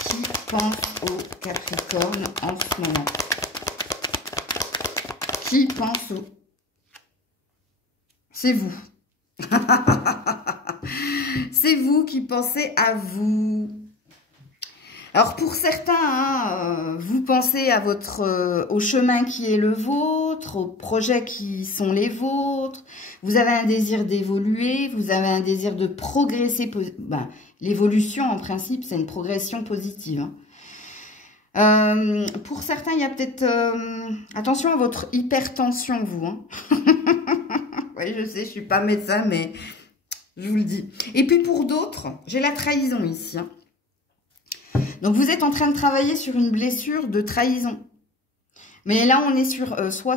Qui pense au Capricorne en ce moment? Qui pense au... C'est vous. C'est vous qui pensez à vous. Alors pour certains, hein, vous pensez à au chemin qui est le vôtre, aux projets qui sont les vôtres. Vous avez un désir d'évoluer, vous avez un désir de progresser. Ben, l'évolution, en principe, c'est une progression positive. Hein. Pour certains, il y a peut-être... attention à votre hypertension, vous. Hein. Oui, je sais, je suis pas médecin, mais je vous le dis. Et puis pour d'autres, j'ai la trahison ici. Hein. Donc, vous êtes en train de travailler sur une blessure de trahison. Mais là, on est sur soit.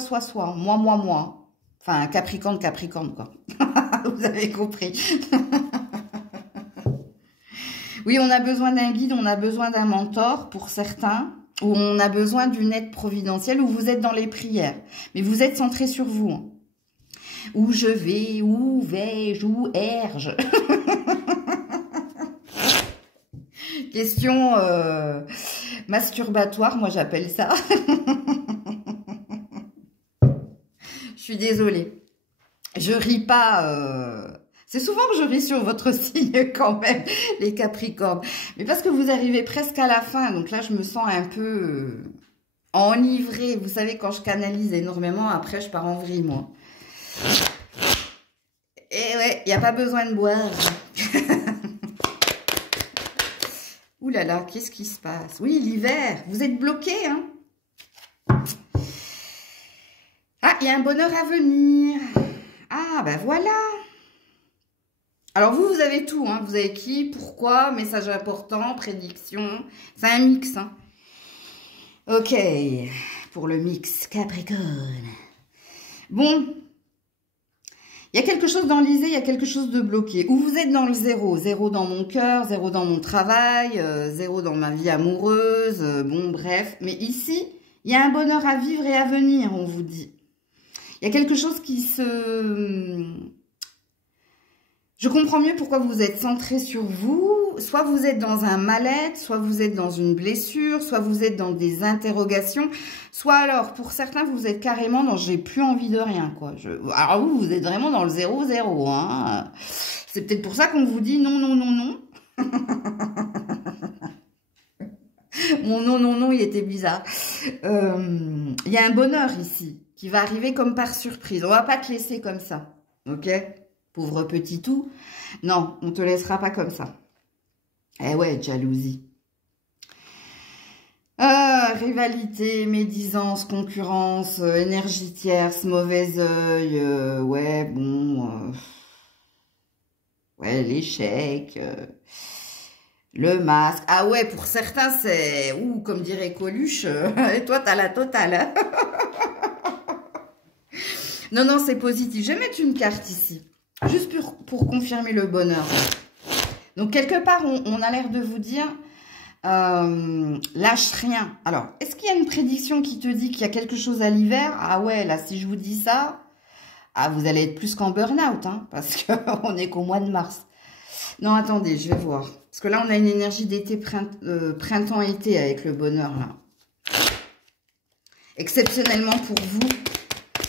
Moi. Enfin, Capricorne, quoi. Vous avez compris. Oui, on a besoin d'un guide, on a besoin d'un mentor pour certains. Ou on a besoin d'une aide providentielle, où vous êtes dans les prières. Mais vous êtes centré sur vous. Hein. Où je vais, où vais-je, où erge. Question masturbatoire, moi j'appelle ça. Je suis désolée. Je ris pas. C'est souvent que je ris sur votre signe quand même, les Capricornes. Mais parce que vous arrivez presque à la fin, donc là je me sens un peu enivrée. Vous savez, quand je canalise énormément, après je pars en vrille, moi. Et ouais, il n'y a pas besoin de boire. Ouh là là, qu'est-ce qui se passe? Oui, l'hiver, vous êtes bloqué, hein? Ah, il y a un bonheur à venir. Ah, ben voilà. Alors, vous avez tout, hein? Vous avez qui, pourquoi, message important, prédiction. C'est un mix, hein? Ok, pour le mix Capricorne. Bon. Il y a quelque chose d'enlisé, il y a quelque chose de bloqué. Ou vous êtes dans le zéro. Zéro dans mon cœur, zéro dans mon travail, zéro dans ma vie amoureuse. Bon, bref. Mais ici, il y a un bonheur à vivre et à venir, on vous dit. Il y a quelque chose qui se... Je comprends mieux pourquoi vous êtes centré sur vous. Soit vous êtes dans un mal-être, soit vous êtes dans une blessure, soit vous êtes dans des interrogations. Soit alors, pour certains, vous êtes carrément dans « j'ai plus envie de rien ». Quoi. Alors vous êtes vraiment dans le 0-0. Hein. C'est peut-être pour ça qu'on vous dit « non, non, non, non ». Mon non, non, non, il était bizarre. Il y a un bonheur ici qui va arriver comme par surprise. On va pas te laisser comme ça, ok ? Pauvre petit tout. Non, on te laissera pas comme ça. Eh ouais, jalousie. Rivalité, médisance, concurrence, énergie tierce, mauvais œil, ouais, bon, ouais, l'échec, le masque. Ah ouais, pour certains, c'est, ou comme dirait Coluche, et toi, t'as la totale. Hein. Non, non, c'est positif. Je vais mettre une carte ici, juste pour confirmer le bonheur. Donc, quelque part, on a l'air de vous dire... lâche rien. Alors, est-ce qu'il y a une prédiction qui te dit qu'il y a quelque chose à l'hiver? Ah ouais, là, si je vous dis ça, ah, vous allez être plus qu'en burn-out, hein, parce qu'on est qu'au mois de mars. Non, attendez, je vais voir. Parce que là, on a une énergie d'été, printemps-été avec le bonheur, là. Exceptionnellement pour vous,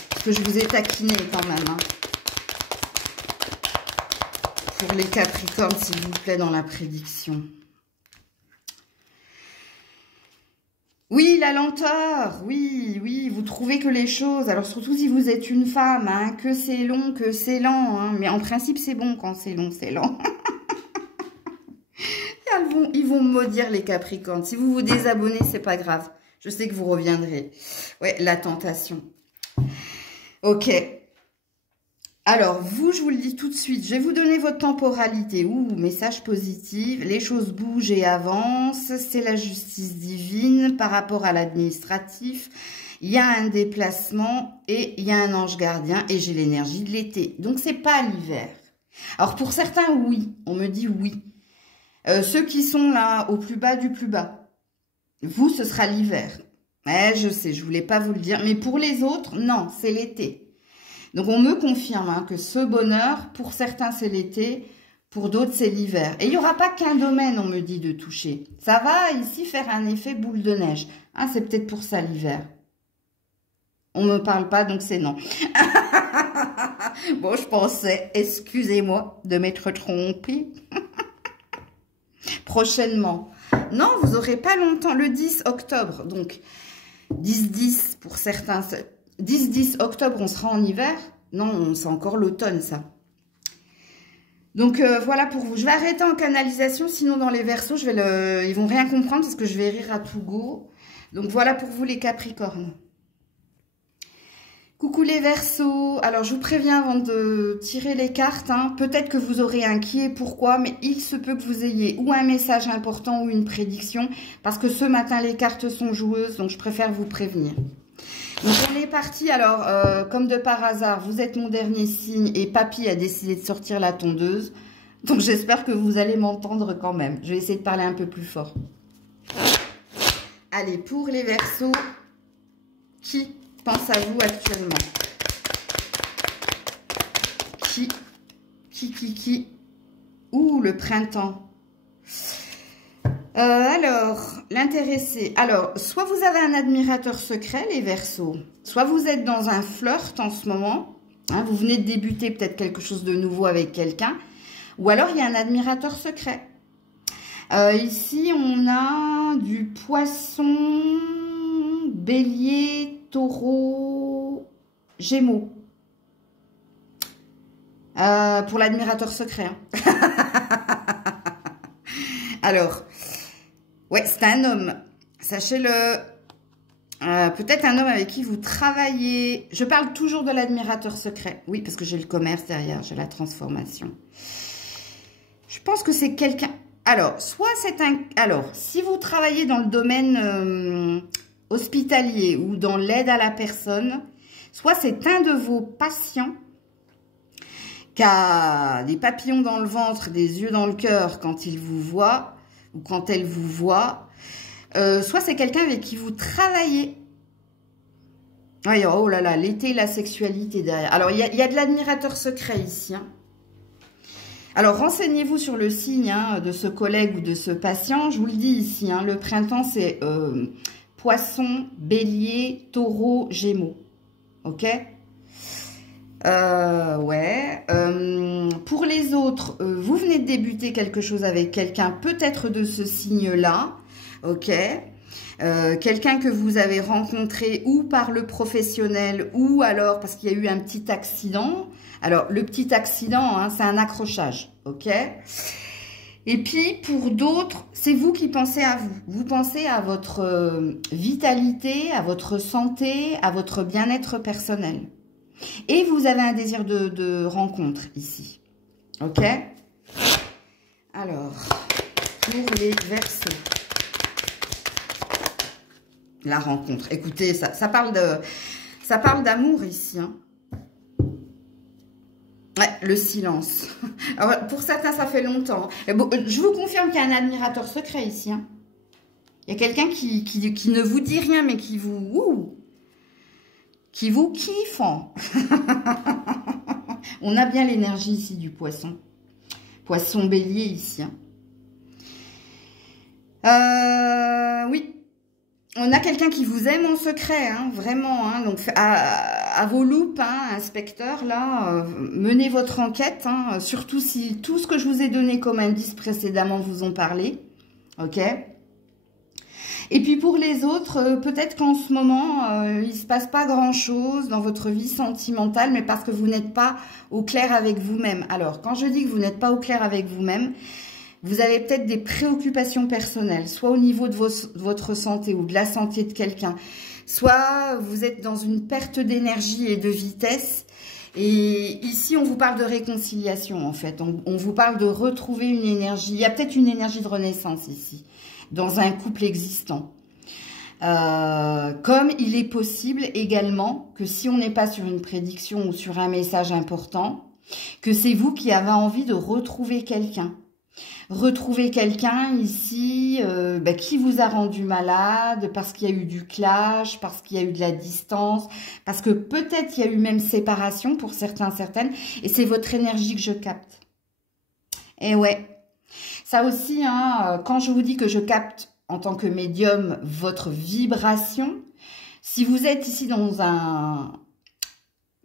parce que je vous ai taquiné quand même, hein. Pour les Capricornes, s'il vous plaît, dans la prédiction. Oui, la lenteur, oui, oui, vous trouvez que les choses, alors surtout si vous êtes une femme, hein, que c'est long, que c'est lent, hein, mais en principe c'est bon quand c'est long, c'est lent. Ils vont maudire les Capricornes. Si vous vous désabonnez, c'est pas grave. Je sais que vous reviendrez. Ouais, la tentation. Ok. Alors, vous, je vous le dis tout de suite, je vais vous donner votre temporalité. Ouh, message positif. Les choses bougent et avancent. C'est la justice divine par rapport à l'administratif. Il y a un déplacement et il y a un ange gardien et j'ai l'énergie de l'été. Donc, c'est pas l'hiver. Alors, pour certains, oui. On me dit oui. Ceux qui sont là au plus bas du plus bas, vous, ce sera l'hiver. Je sais, je voulais pas vous le dire. Mais pour les autres, non, c'est l'été. Donc, on me confirme hein, que ce bonheur, pour certains, c'est l'été. Pour d'autres, c'est l'hiver. Et il n'y aura pas qu'un domaine, on me dit, de toucher. Ça va ici faire un effet boule de neige. Ah, c'est peut-être pour ça l'hiver. On ne me parle pas, donc c'est non. Bon, je pensais, excusez-moi de m'être trompée. Prochainement. Non, vous n'aurez pas longtemps, le 10 octobre. Donc, 10-10 pour certains. 10-10 octobre, on sera en hiver. Non, c'est encore l'automne, ça. Donc, voilà pour vous. Je vais arrêter en canalisation, sinon dans les Verseaux, ils vont rien comprendre parce que je vais rire à tout go. Donc, voilà pour vous les Capricornes. Coucou les Verseaux. Alors, je vous préviens avant de tirer les cartes, hein, peut-être que vous aurez un qui et pourquoi, mais il se peut que vous ayez ou un message important ou une prédiction, parce que ce matin, les cartes sont joueuses, donc je préfère vous prévenir. Donc, on est parti. Alors, comme de par hasard, vous êtes mon dernier signe et Papy a décidé de sortir la tondeuse. Donc, j'espère que vous allez m'entendre quand même. Je vais essayer de parler un peu plus fort. Allez, pour les Verseaux, qui pense à vous actuellement? Qui? Ouh, le printemps. Alors, l'intéressé. Alors, soit vous avez un admirateur secret, les Verseaux, soit vous êtes dans un flirt en ce moment. Hein, vous venez de débuter peut-être quelque chose de nouveau avec quelqu'un. Ou alors, il y a un admirateur secret. Ici, on a du poisson, bélier, taureau, gémeaux. Pour l'admirateur secret. Hein. Alors, ouais, c'est un homme. Sachez-le. Peut-être un homme avec qui vous travaillez. Je parle toujours de l'admirateur secret. Oui, parce que j'ai le commerce derrière, j'ai la transformation. Je pense que c'est quelqu'un... Alors, soit c'est un... Alors, si vous travaillez dans le domaine hospitalier ou dans l'aide à la personne, soit c'est un de vos patients qui a des papillons dans le ventre, des yeux dans le cœur quand il vous voit ou quand elle vous voit, soit c'est quelqu'un avec qui vous travaillez. Oh là là, l'été, la sexualité derrière. Alors, il y a de l'admirateur secret ici, hein. Alors, renseignez-vous sur le signe hein, de ce collègue ou de ce patient. Je vous le dis ici, hein, le printemps, c'est poisson, bélier, taureau, gémeaux. Ok? Ouais. Pour les autres, vous venez de débuter quelque chose avec quelqu'un, peut-être de ce signe-là. Ok? Quelqu'un que vous avez rencontré ou par le professionnel ou alors parce qu'il y a eu un petit accident. Alors, le petit accident, hein, c'est un accrochage, ok? Et puis, pour d'autres, c'est vous qui pensez à vous. Vous pensez à votre vitalité, à votre santé, à votre bien-être personnel. Et vous avez un désir de rencontre ici, ok? Alors, pour les Verseaux. La rencontre. Écoutez, ça parle d'amour ici, hein. Ouais, le silence. Alors, pour certains, ça fait longtemps. Bon, je vous confirme qu'il y a un admirateur secret ici. Hein. Il y a quelqu'un qui ne vous dit rien, mais qui vous kiffe. Hein. On a bien l'énergie ici du poisson. Poisson bélier ici. Hein. Oui. On a quelqu'un qui vous aime en secret, hein, vraiment. Hein, donc, à vos loupes, hein, inspecteur, là, menez votre enquête. Hein, surtout si tout ce que je vous ai donné comme indice précédemment vous ont parlé. Ok. Et puis pour les autres, peut-être qu'en ce moment, il ne se passe pas grand-chose dans votre vie sentimentale, mais parce que vous n'êtes pas au clair avec vous-même. Alors, quand je dis que vous n'êtes pas au clair avec vous-même, vous avez peut-être des préoccupations personnelles, soit au niveau de votre santé ou de la santé de quelqu'un, soit vous êtes dans une perte d'énergie et de vitesse. Et ici, on vous parle de réconciliation, en fait. On vous parle de retrouver une énergie. Il y a peut-être une énergie de renaissance ici, dans un couple existant. Comme il est possible également que si on n'est pas sur une prédiction ou sur un message important, que c'est vous qui avez envie de retrouver quelqu'un. retrouver quelqu'un ici qui vous a rendu malade, parce qu'il y a eu du clash, parce qu'il y a eu de la distance, parce que peut-être il y a eu même séparation pour certains, certaines, et c'est votre énergie que je capte. Et ouais, ça aussi, hein, quand je vous dis que je capte en tant que médium votre vibration, si vous êtes ici dans un...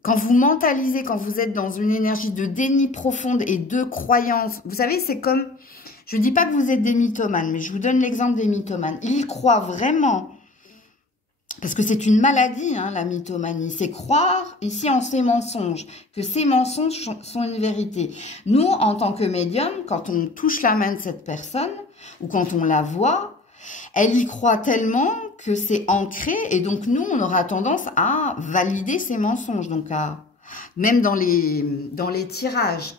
Quand vous mentalisez, quand vous êtes dans une énergie de déni profonde et de croyance, vous savez, c'est comme... Je ne dis pas que vous êtes des mythomanes, mais je vous donne l'exemple des mythomanes. Ils croient vraiment, parce que c'est une maladie, hein, la mythomanie, c'est croire ici en ces mensonges, que ces mensonges sont une vérité. Nous, en tant que médium, quand on touche la main de cette personne, ou quand on la voit, elle y croit tellement que c'est ancré, et donc nous, on aura tendance à valider ces mensonges, donc même dans les tirages.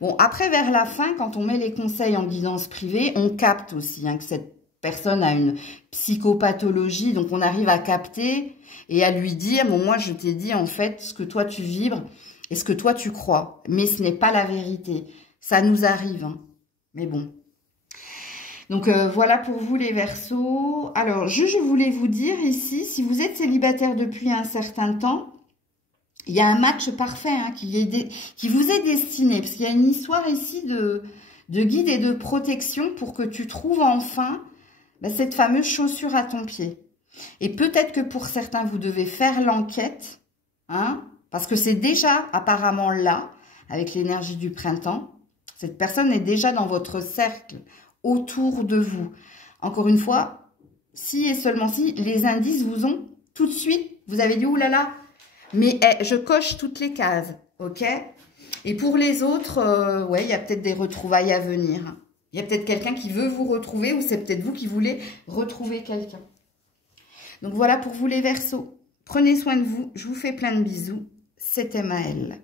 Bon, après, vers la fin, quand on met les conseils en guidance privée, on capte aussi hein, que cette personne a une psychopathologie, donc on arrive à capter et à lui dire, bon, moi, je t'ai dit, en fait, ce que toi, tu vibres et ce que toi, tu crois, mais ce n'est pas la vérité. Ça nous arrive, hein. Mais bon. Donc, voilà pour vous, les Verseaux. Alors, je voulais vous dire ici, si vous êtes célibataire depuis un certain temps, il y a un match parfait hein, qui vous est destiné, parce qu'il y a une histoire ici de guide et de protection pour que tu trouves enfin cette fameuse chaussure à ton pied. Et peut-être que pour certains, vous devez faire l'enquête, hein, parce que c'est déjà apparemment là, avec l'énergie du printemps. Cette personne est déjà dans votre cercle, autour de vous. Encore une fois, si et seulement si, les indices vous ont tout de suite, vous avez dit, oulala, mais je coche toutes les cases, ok? Et pour les autres, ouais, il y a peut-être des retrouvailles à venir. Il y a peut-être quelqu'un qui veut vous retrouver ou c'est peut-être vous qui voulez retrouver quelqu'un. Donc voilà pour vous les Verseaux. Prenez soin de vous, je vous fais plein de bisous. C'était Maëlle.